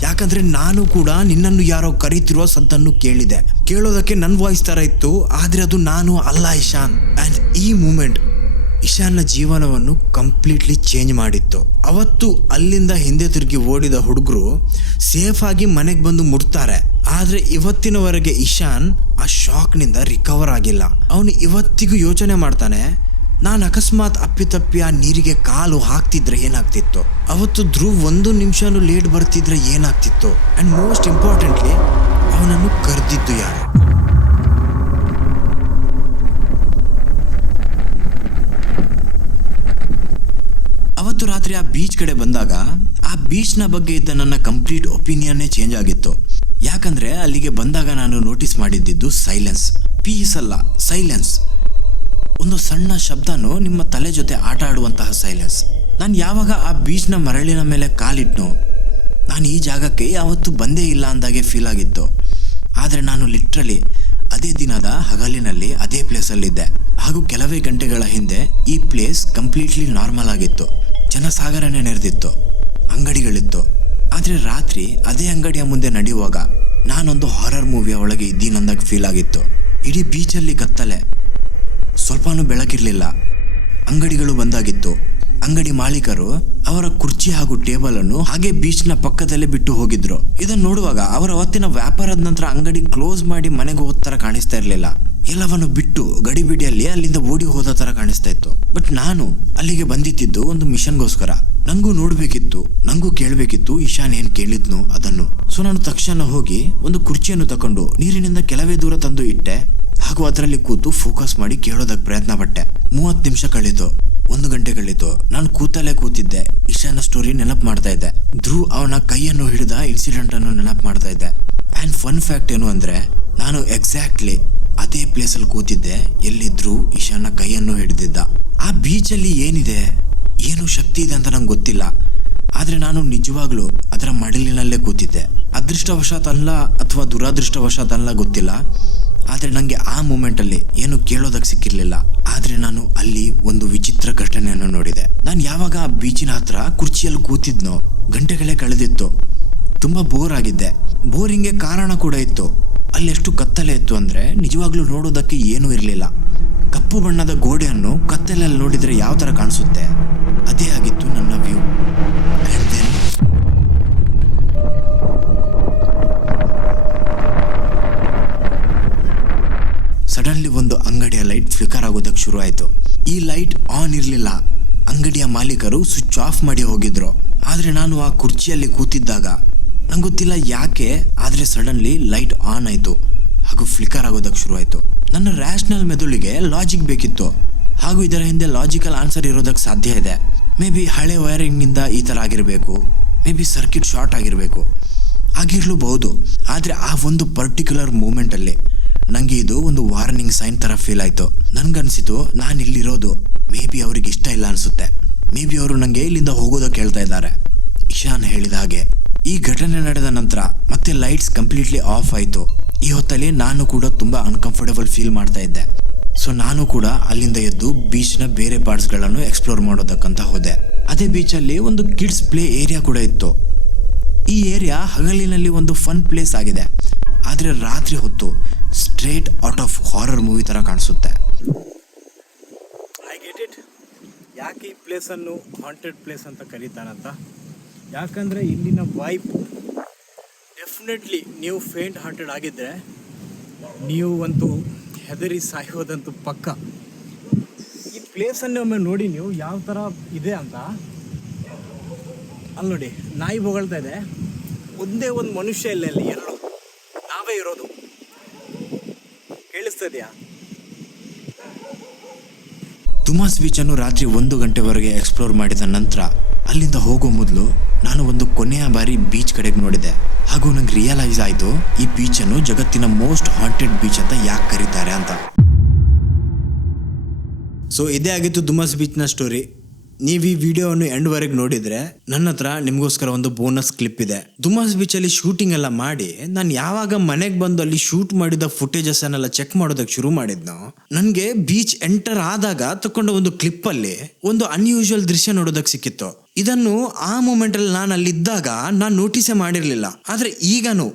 ಯಾಕಂದ್ರೆ ನಾನು ಕೂಡ ನಿನ್ನನ್ನು ಯಾರೋ ಕರೀತಿರುವ ಸದ್ದನ್ನು ಕೇಳಿದೆ. ಕೇಳೋದಕ್ಕೆ ನನ್ನ ವಾಯ್ಸ್ ತರ ಇತ್ತು, ಆದ್ರೆ ಅದು ನಾನು ಅಲ್ಲ ಇಶಾನ್. ಅಂಡ್ ಈ ಮೂಮೆಂಟ್ ಇಶಾನ್ನ ಜೀವನವನ್ನು ಕಂಪ್ಲೀಟ್ಲಿ ಚೇಂಜ್ ಮಾಡಿತ್ತು. ಅವತ್ತು ಅಲ್ಲಿಂದ ಹಿಂದೆ ತಿರುಗಿ ಓಡಿದ ಹುಡುಗರು ಸೇಫ್ ಆಗಿ ಮನೆಗೆ ಬಂದು ಮುಟ್ತಾರೆ. ಆದ್ರೆ ಇವತ್ತಿನವರೆಗೆ ಇಶಾನ್ ಆ ಶಾಕ್ನಿಂದ ರಿಕವರ್ ಆಗಿಲ್ಲ. ಅವನು ಇವತ್ತಿಗೂ ಯೋಚನೆ ಮಾಡ್ತಾನೆ, ನಾನು ಅಕಸ್ಮಾತ್ ಅಪ್ಪಿತಪ್ಪಿ ಆ ನೀರಿಗೆ ಕಾಲು ಹಾಕ್ತಿದ್ರೆ ಏನಾಗ್ತಿತ್ತು, ಅವತ್ತು ಧ್ರುವ್ 1 ನಿಮಿಷನೂ ಲೇಟ್ ಬರ್ತಿದ್ರೆ ಏನಾಗ್ತಿತ್ತು, ಅಂಡ್ ಮೋಸ್ಟ್ ಇಂಪಾರ್ಟೆಂಟ್ಲಿ ಅವನನ್ನು ಕರೆದಿದ್ದು ಯಾರು? ಅವತ್ತು ರಾತ್ರಿ ಆ ಬೀಚ್ ಕಡೆ ಬಂದಾಗ ಆ ಬೀಚ್ನ ಬಗ್ಗೆ ಇದ್ದ ನನ್ನ ಕಂಪ್ಲೀಟ್ ಒಪಿನಿಯನ್ನೇ ಚೇಂಜ್ ಆಗಿತ್ತು. ಯಾಕಂದ್ರೆ ಅಲ್ಲಿಗೆ ಬಂದಾಗ ನಾನು ನೋಟಿಸ್ ಮಾಡಿದ್ದು ಸೈಲೆನ್ಸ್, ಪೀಸ್ ಅಲ್ಲ, ಸೈಲೆನ್ಸ್. ಒಂದು ಸಣ್ಣ ಶಬ್ದನೂ ನಿಮ್ಮ ತಲೆ ಜೊತೆ ಆಟ ಆಡುವಂತಹ ಸೈಲೆನ್ಸ್. ನಾನು ಯಾವಾಗ ಆ ಬೀಚ್ನ ಮರಳಿನ ಮೇಲೆ ಕಾಲಿಟ್ನೋ, ನಾನು ಈ ಜಾಗಕ್ಕೆ ಯಾವತ್ತೂ ಬಂದೇ ಇಲ್ಲ ಅಂದಾಗೆ ಫೀಲ್ ಆಗಿತ್ತು. ಆದರೆ ನಾನು ಲಿಟ್ರಲಿ ಅದೇ ದಿನದ ಹಗಲಿನಲ್ಲಿ ಅದೇ ಪ್ಲೇಸಲ್ಲಿದ್ದೆ. ಹಾಗೂ ಕೆಲವೇ ಗಂಟೆಗಳ ಹಿಂದೆ ಈ ಪ್ಲೇಸ್ ಕಂಪ್ಲೀಟ್ಲಿ ನಾರ್ಮಲ್ ಆಗಿತ್ತು. ಜನಸಾಗರನೇ ನೆರೆದಿತ್ತು, ಅಂಗಡಿಗಳಿತ್ತು. ಆದರೆ ರಾತ್ರಿ ಅದೇ ಅಂಗಡಿಯ ಮುಂದೆ ನಡೆಯುವಾಗ ನಾನೊಂದು ಹಾರರ್ ಮೂವಿಯ ಒಳಗೆ ಇದ್ದೀನಂದಾಗ ಫೀಲ್ ಆಗಿತ್ತು. ಇಡೀ ಬೀಚಲ್ಲಿ ಕತ್ತಲೆ, ಸ್ವಲ್ಪನೂ ಬೆಳಕಿರಲಿಲ್ಲ. ಅಂಗಡಿಗಳು ಬಂದಾಗಿತ್ತು. ಅಂಗಡಿ ಮಾಲೀಕರು ಅವರ ಕುರ್ಚಿ ಹಾಗೂ ಟೇಬಲ್ ಅನ್ನು ಹಾಗೆ ಬೀಚ್ನ ಪಕ್ಕದಲ್ಲೇ ಬಿಟ್ಟು ಹೋಗಿದ್ರು. ಇದನ್ನು ನೋಡುವಾಗ ಅವರ ಹೊತ್ತಿನ ವ್ಯಾಪಾರದ ನಂತರ ಅಂಗಡಿ ಕ್ಲೋಸ್ ಮಾಡಿ ಮನೆಗೆ ಹೋದ ತರ ಕಾಣಿಸ್ತಾ ಇರಲಿಲ್ಲ. ಎಲ್ಲವನ್ನು ಬಿಟ್ಟು ಗಡಿಬಿಡಿಯಲ್ಲಿ ಅಲ್ಲಿಂದ ಓಡಿ ಹೋದ ತರ ಕಾಣಿಸ್ತಾ ಇತ್ತು. ಬಟ್ ನಾನು ಅಲ್ಲಿಗೆ ಬಂದಿದ್ದು ಒಂದು ಮಿಷನ್ಗೋಸ್ಕರ. ನಂಗೂ ನೋಡ್ಬೇಕಿತ್ತು, ನಂಗೂ ಕೇಳಬೇಕಿತ್ತು ಇಶಾನ್ ಏನ್ ಕೇಳಿದ್ನು ಅದನ್ನು. ಸೊ ನಾನು ತಕ್ಷಣ ಹೋಗಿ ಒಂದು ಕುರ್ಚಿಯನ್ನು ತಕೊಂಡು ನೀರಿನಿಂದ ಕೆಲವೇ ದೂರ ತಂದು ಇಟ್ಟೆ. ಹಾಗೂ ಅದರಲ್ಲಿ ಕೂತು ಫೋಕಸ್ ಮಾಡಿ ಕೇಳೋದಕ್ಕೆ ಪ್ರಯತ್ನ ಪಟ್ಟೆ. 30 ನಿಮಿಷ ಕಳೀತು, 1 ಗಂಟೆ ಕಳೀತು. ನಾನು ಕೂತಲ್ಲೇ ಕೂತಿದ್ದೆ. ಇಶಾನ್ನ ಸ್ಟೋರಿ ನೆನಪು ಮಾಡ್ತಾ ಇದ್ದೆ. ಧ್ರುವ್ ಅವನ ಕೈಯನ್ನು ಹಿಡಿದ ಇನ್ಸಿಡೆಂಟ್ ಅನ್ನು ನೆನಪು ಮಾಡ್ತಾ ಇದ್ದೆ. ಅಂಡ್ ಫನ್ ಫ್ಯಾಕ್ಟ್ ಏನು ಅಂದ್ರೆ, ನಾನು ಎಕ್ಸಾಕ್ಟ್ಲಿ ಅದೇ ಪ್ಲೇಸಲ್ಲಿ ಕೂತಿದ್ದೆ ಎಲ್ಲಿ ಧ್ರುವ್ ಇಶಾನ್ನ ಕೈಯನ್ನು ಹಿಡಿದಿದ್ದ. ಆ ಬೀಚಲ್ಲಿ ಏನಿದೆ, ಏನು ಶಕ್ತಿ ಇದೆ ಅಂತ ನಂಗೆ ಗೊತ್ತಿಲ್ಲ. ಆದ್ರೆ ನಾನು ನಿಜವಾಗ್ಲೂ ಅದರ ಮಡಿಲಿನಲ್ಲೇ ಕೂತಿದ್ದೆ. ಅದೃಷ್ಟವಶಾತ್ ಅಲ್ಲ ಅಥವಾ ದುರಾದೃಷ್ಟವಶಾತ್ ಅಲ್ಲ ಗೊತ್ತಿಲ್ಲ. ಆದ್ರೆ ನಂಗೆ ಆ ಮೂಮೆಂಟ್ ಅಲ್ಲಿ ಏನು ಕೇಳೋದಕ್ಕೆ ಸಿಕ್ಕಿರ್ಲಿಲ್ಲ. ಆದ್ರೆ ನಾನು ಅಲ್ಲಿ ಒಂದು ವಿಚಿತ್ರ ಘಟನೆಯನ್ನು ನೋಡಿದೆ. ನಾನು ಯಾವಾಗ ಆ ಬೀಚಿನ ಹತ್ರ ಕುರ್ಚಿಯಲ್ಲಿ ಕೂತಿದ್ನೋ ಗಂಟೆಗಳೇ ಕಳೆದಿತ್ತು. ತುಂಬಾ ಬೋರ್ ಆಗಿದ್ದೆ. ಬೋರಿಂಗ್ಗೆ ಕಾರಣ ಕೂಡ ಇತ್ತು. ಅಲ್ಲಿ ಎಷ್ಟು ಕತ್ತಲೆ ಇತ್ತು ಅಂದ್ರೆ ನಿಜವಾಗ್ಲೂ ನೋಡೋದಕ್ಕೆ ಏನೂ ಇರಲಿಲ್ಲ. ಕಪ್ಪು ಬಣ್ಣದ ಗೋಡೆಯನ್ನು ಕತ್ತಲಲ್ಲಿ ನೋಡಿದ್ರೆ ಯಾವ ತರ ಕಾಣಿಸುತ್ತೆ, ಅದೇ ಆಗಿತ್ತು ನನ್ನ ವ್ಯೂ. ಸಡನ್ಲಿ ಒಂದು ಅಂಗಡಿಯ ಲೈಟ್ ಫ್ಲಿಕರ್ ಆಗೋದಕ್ಕೆ ಶುರು ಆಯಿತು. ಈ ಲೈಟ್ ಆನ್ ಇರಲಿಲ್ಲ, ಅಂಗಡಿಯ ಮಾಲೀಕರು ಸ್ವಿಚ್ ಆಫ್ ಮಾಡಿ ಹೋಗಿದ್ರು. ಆದರೆ ನಾನು ಆ ಕುರ್ಚಿಯಲ್ಲಿ ಕೂತಿದ್ದಾಗ ನಂಗೆ ಗೊತ್ತಿಲ್ಲ ಯಾಕೆ, ಆದರೆ ಸಡನ್ಲಿ ಲೈಟ್ ಆನ್ ಆಯಿತು ಹಾಗೂ ಫ್ಲಿಕರ್ ಆಗೋದಕ್ಕೆ ಶುರುವಾಯಿತು. ನನ್ನ ರ್ಯಾಷನಲ್ ಮೆದುಳಿಗೆ ಲಾಜಿಕ್ ಬೇಕಿತ್ತು, ಹಾಗೂ ಇದರ ಹಿಂದೆ ಲಾಜಿಕಲ್ ಆನ್ಸರ್ ಇರೋದಕ್ಕೆ ಸಾಧ್ಯ ಇದೆ. ಮೇ ಬಿ ಹಳೆ ವೈರಿಂಗ್ನಿಂದ ಈ ಥರ ಆಗಿರಬೇಕು, ಮೇ ಬಿ ಸರ್ಕ್ಯೂಟ್ ಶಾರ್ಟ್ ಆಗಿರಬೇಕು, ಆಗಿರಲೂಬಹುದು. ಆದರೆ ಆ ಒಂದು ಪರ್ಟಿಕ್ಯುಲರ್ ಮೂಮೆಂಟಲ್ಲಿ ನನಗೆ ಇದು ಒಂದು ವಾರ್ನಿಂಗ್ ಸೈನ್ ಥರ ಫೀಲ್ ಆಯಿತು. ನನಗನ್ಸಿತು ನಾನು ಇಲ್ಲಿರೋದು ಮೇ ಬಿ ಅವ್ರಿಗೆ ಇಷ್ಟ ಇಲ್ಲ ಅನಿಸುತ್ತೆ, ಮೇ ಬಿ ಅವರು ನನಗೆ ಇಲ್ಲಿಂದ ಹೋಗೋದಕ್ಕೆ ಹೇಳ್ತಾ ಇದ್ದಾರೆ. ಇಶಾನ್ ಹೇಳಿದ ಹಾಗೆ ಈ ಘಟನೆ ನಡೆದ ನಂತರ ಮತ್ತೆ ಲೈಟ್ಸ್ ಕಂಪ್ಲೀಟ್ಲಿ ಆಫ್ ಆಯಿತು. ಈ ಹೊತ್ತಲ್ಲಿ ನಾನು ಕೂಡ ತುಂಬ ಅನ್ಕಂಫರ್ಟಬಲ್ ಫೀಲ್ ಮಾಡ್ತಾ ಇದ್ದೆ. ಸೊ ನಾನು ಕೂಡ ಅಲ್ಲಿಂದ ಎದ್ದು ಬೀಚ್ನ ಬೇರೆ ಪಾರ್ಟ್ಸ್ಗಳನ್ನು ಎಕ್ಸ್ಪ್ಲೋರ್ ಮಾಡೋದಕ್ಕಂತ ಹೋದೆ. ಅದೇ ಬೀಚಲ್ಲಿ ಒಂದು ಕಿಡ್ಸ್ ಪ್ಲೇ ಏರಿಯಾ ಕೂಡ ಇತ್ತು. ಈ ಏರಿಯಾ ಹಗಲಿನಲ್ಲಿ ಒಂದು ಫನ್ ಪ್ಲೇಸ್ ಆಗಿದೆ, ಆದರೆ ರಾತ್ರಿ ಹೊತ್ತು straight out of horror movie ಥರ ಕಾಣಿಸುತ್ತೆ. ಐ ಗೆಟ್ ಇಟ್, ಯಾಕೆ ಈ ಪ್ಲೇಸನ್ನು ಹಾಂಟೆಡ್ ಪ್ಲೇಸ್ ಅಂತ ಕರೀತಾರಂತ. ಯಾಕಂದರೆ ಇಲ್ಲಿನ ವೈಬ್ ಡೆಫಿನೆಟ್ಲಿ ನೀವು ಫೇಂಟ್ ಹಾರ್ಟೆಡ್ ಆಗಿದ್ದರೆ ನೀವು ಒಂದು ಹೆದರಿ ಸಾಯೋದಂತೂ ಪಕ್ಕ. ಈ ಪ್ಲೇಸನ್ನೇ ಒಮ್ಮೆ ನೋಡಿ ನೀವು ಯಾವ ಥರ ಇದೆ ಅಂತ. ಅಲ್ಲಿ ನೋಡಿ, ನಾಯಿ ಬೊಗಳ್ತಾ ಇದೆ, ಒಂದೇ ಒಂದು ಮನುಷ್ಯ ಇಲ್ಲ, ಅಲ್ಲಿ ಎಲ್ಲೋ ನಾವೇ ಇರೋದು. ಕೇಳಿಸ್ತದೆಯಾ? ದುಮಾಸ್ ಬೀಚನ್ನು ರಾತ್ರಿ 1 ಗಂಟೆವರೆಗೆ ಎಕ್ಸ್ಪ್ಲೋರ್ ಮಾಡಿದ ನಂತರ ಅಲ್ಲಿಂದ ಹೋಗೋ ಮೊದಲು ನಾನು ಒಂದು ಕೊನೆಯ ಬಾರಿ ಬೀಚ್ ಕಡೆಗೆ ನೋಡಿದೆ, ಹಾಗೂ ನಂಗೆ ರಿಯಲೈಸ್ ಆಯಿತು ಈ ಬೀಚನ್ನು ಜಗತ್ತಿನ ಮೋಸ್ಟ್ ಹಾಂಟೆಡ್ ಬೀಚ್ ಅಂತ ಯಾಕೆ ಕರೀತಾರೆ ಅಂತ. ಸೊ ಇದೇ ಆಗಿತ್ತು ದುಮಾಸ್ ಬೀಚ್ನ ಸ್ಟೋರಿ. ನೀವು ಈ ವಿಡಿಯೋವನ್ನು ಎಂಡ್ವರೆಗೆ ನೋಡಿದರೆ ನನ್ನ ಹತ್ರ ನಿಮಗೋಸ್ಕರ ಒಂದು ಬೋನಸ್ ಕ್ಲಿಪ್ ಇದೆ. ದುಮಾಸ್ ಬೀಚಲ್ಲಿ ಶೂಟಿಂಗ್ ಎಲ್ಲ ಮಾಡಿ ನಾನು ಯಾವಾಗ ಮನೆಗೆ ಬಂದು ಅಲ್ಲಿ ಶೂಟ್ ಮಾಡಿದ ಫುಟೇಜಸ್ಸನ್ನೆಲ್ಲ ಚೆಕ್ ಮಾಡೋದಕ್ಕೆ ಶುರು ಮಾಡಿದ್ನೋ, ನನಗೆ ಬೀಚ್ ಎಂಟರ್ ಆದಾಗ ತಗೊಂಡ ಒಂದು ಕ್ಲಿಪ್ಪಲ್ಲಿ ಒಂದು ಅನ್ಯೂಶುವಲ್ ದೃಶ್ಯ ನೋಡೋದಕ್ಕೆ ಸಿಕ್ಕಿತ್ತು. ಇದನ್ನು ಆ ಮೂಮೆಂಟಲ್ಲಿ ನಾನು ಅಲ್ಲಿದ್ದಾಗ ನಾನು ನೋಟಿಸೇ ಮಾಡಿರಲಿಲ್ಲ. ಆದರೆ ಈಗನೂ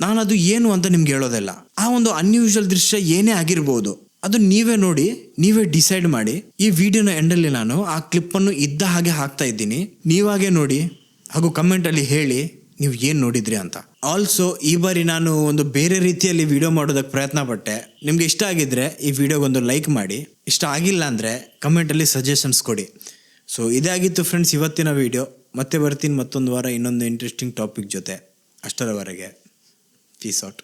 ನಾನು ಅದು ಏನು ಅಂತ ನಿಮ್ಗೆ ಹೇಳೋದಿಲ್ಲ. ಆ ಒಂದು ಅನ್ಯೂಶುವಲ್ ದೃಶ್ಯ ಏನೇ ಆಗಿರ್ಬೋದು, ಅದು ನೀವೇ ನೋಡಿ, ನೀವೇ ಡಿಸೈಡ್ ಮಾಡಿ. ಈ ವಿಡಿಯೋನ ಎಂಡಲ್ಲಿ ನಾನು ಆ ಕ್ಲಿಪ್ಪನ್ನು ಇದ್ದ ಹಾಗೆ ಹಾಕ್ತಾ ಇದ್ದೀನಿ, ನೀವಾಗೆ ನೋಡಿ ಹಾಗೂ ಕಮೆಂಟಲ್ಲಿ ಹೇಳಿ ನೀವು ಏನು ನೋಡಿದ್ರಿ ಅಂತ. ಆಲ್ಸೋ ಈ ಬಾರಿ ನಾನು ಒಂದು ಬೇರೆ ರೀತಿಯಲ್ಲಿ ವಿಡಿಯೋ ಮಾಡೋದಕ್ಕೆ ಪ್ರಯತ್ನ ಪಟ್ಟೆ. ನಿಮಗೆ ಇಷ್ಟ ಆಗಿದ್ದರೆ ಈ ವಿಡಿಯೋಗೊಂದು ಲೈಕ್ ಮಾಡಿ, ಇಷ್ಟ ಆಗಿಲ್ಲ ಅಂದರೆ ಕಮೆಂಟಲ್ಲಿ ಸಜೆಷನ್ಸ್ ಕೊಡಿ. ಸೊ ಇದೇ ಆಗಿತ್ತು ಫ್ರೆಂಡ್ಸ್ ಇವತ್ತಿನ ವಿಡಿಯೋ. ಮತ್ತೆ ಬರ್ತೀನಿ ಮತ್ತೊಂದು ವಾರ ಇನ್ನೊಂದು ಇಂಟ್ರೆಸ್ಟಿಂಗ್ ಟಾಪಿಕ್ ಜೊತೆ. ಅಷ್ಟರವರೆಗೆ ಪೀಸ್ ಔಟ್.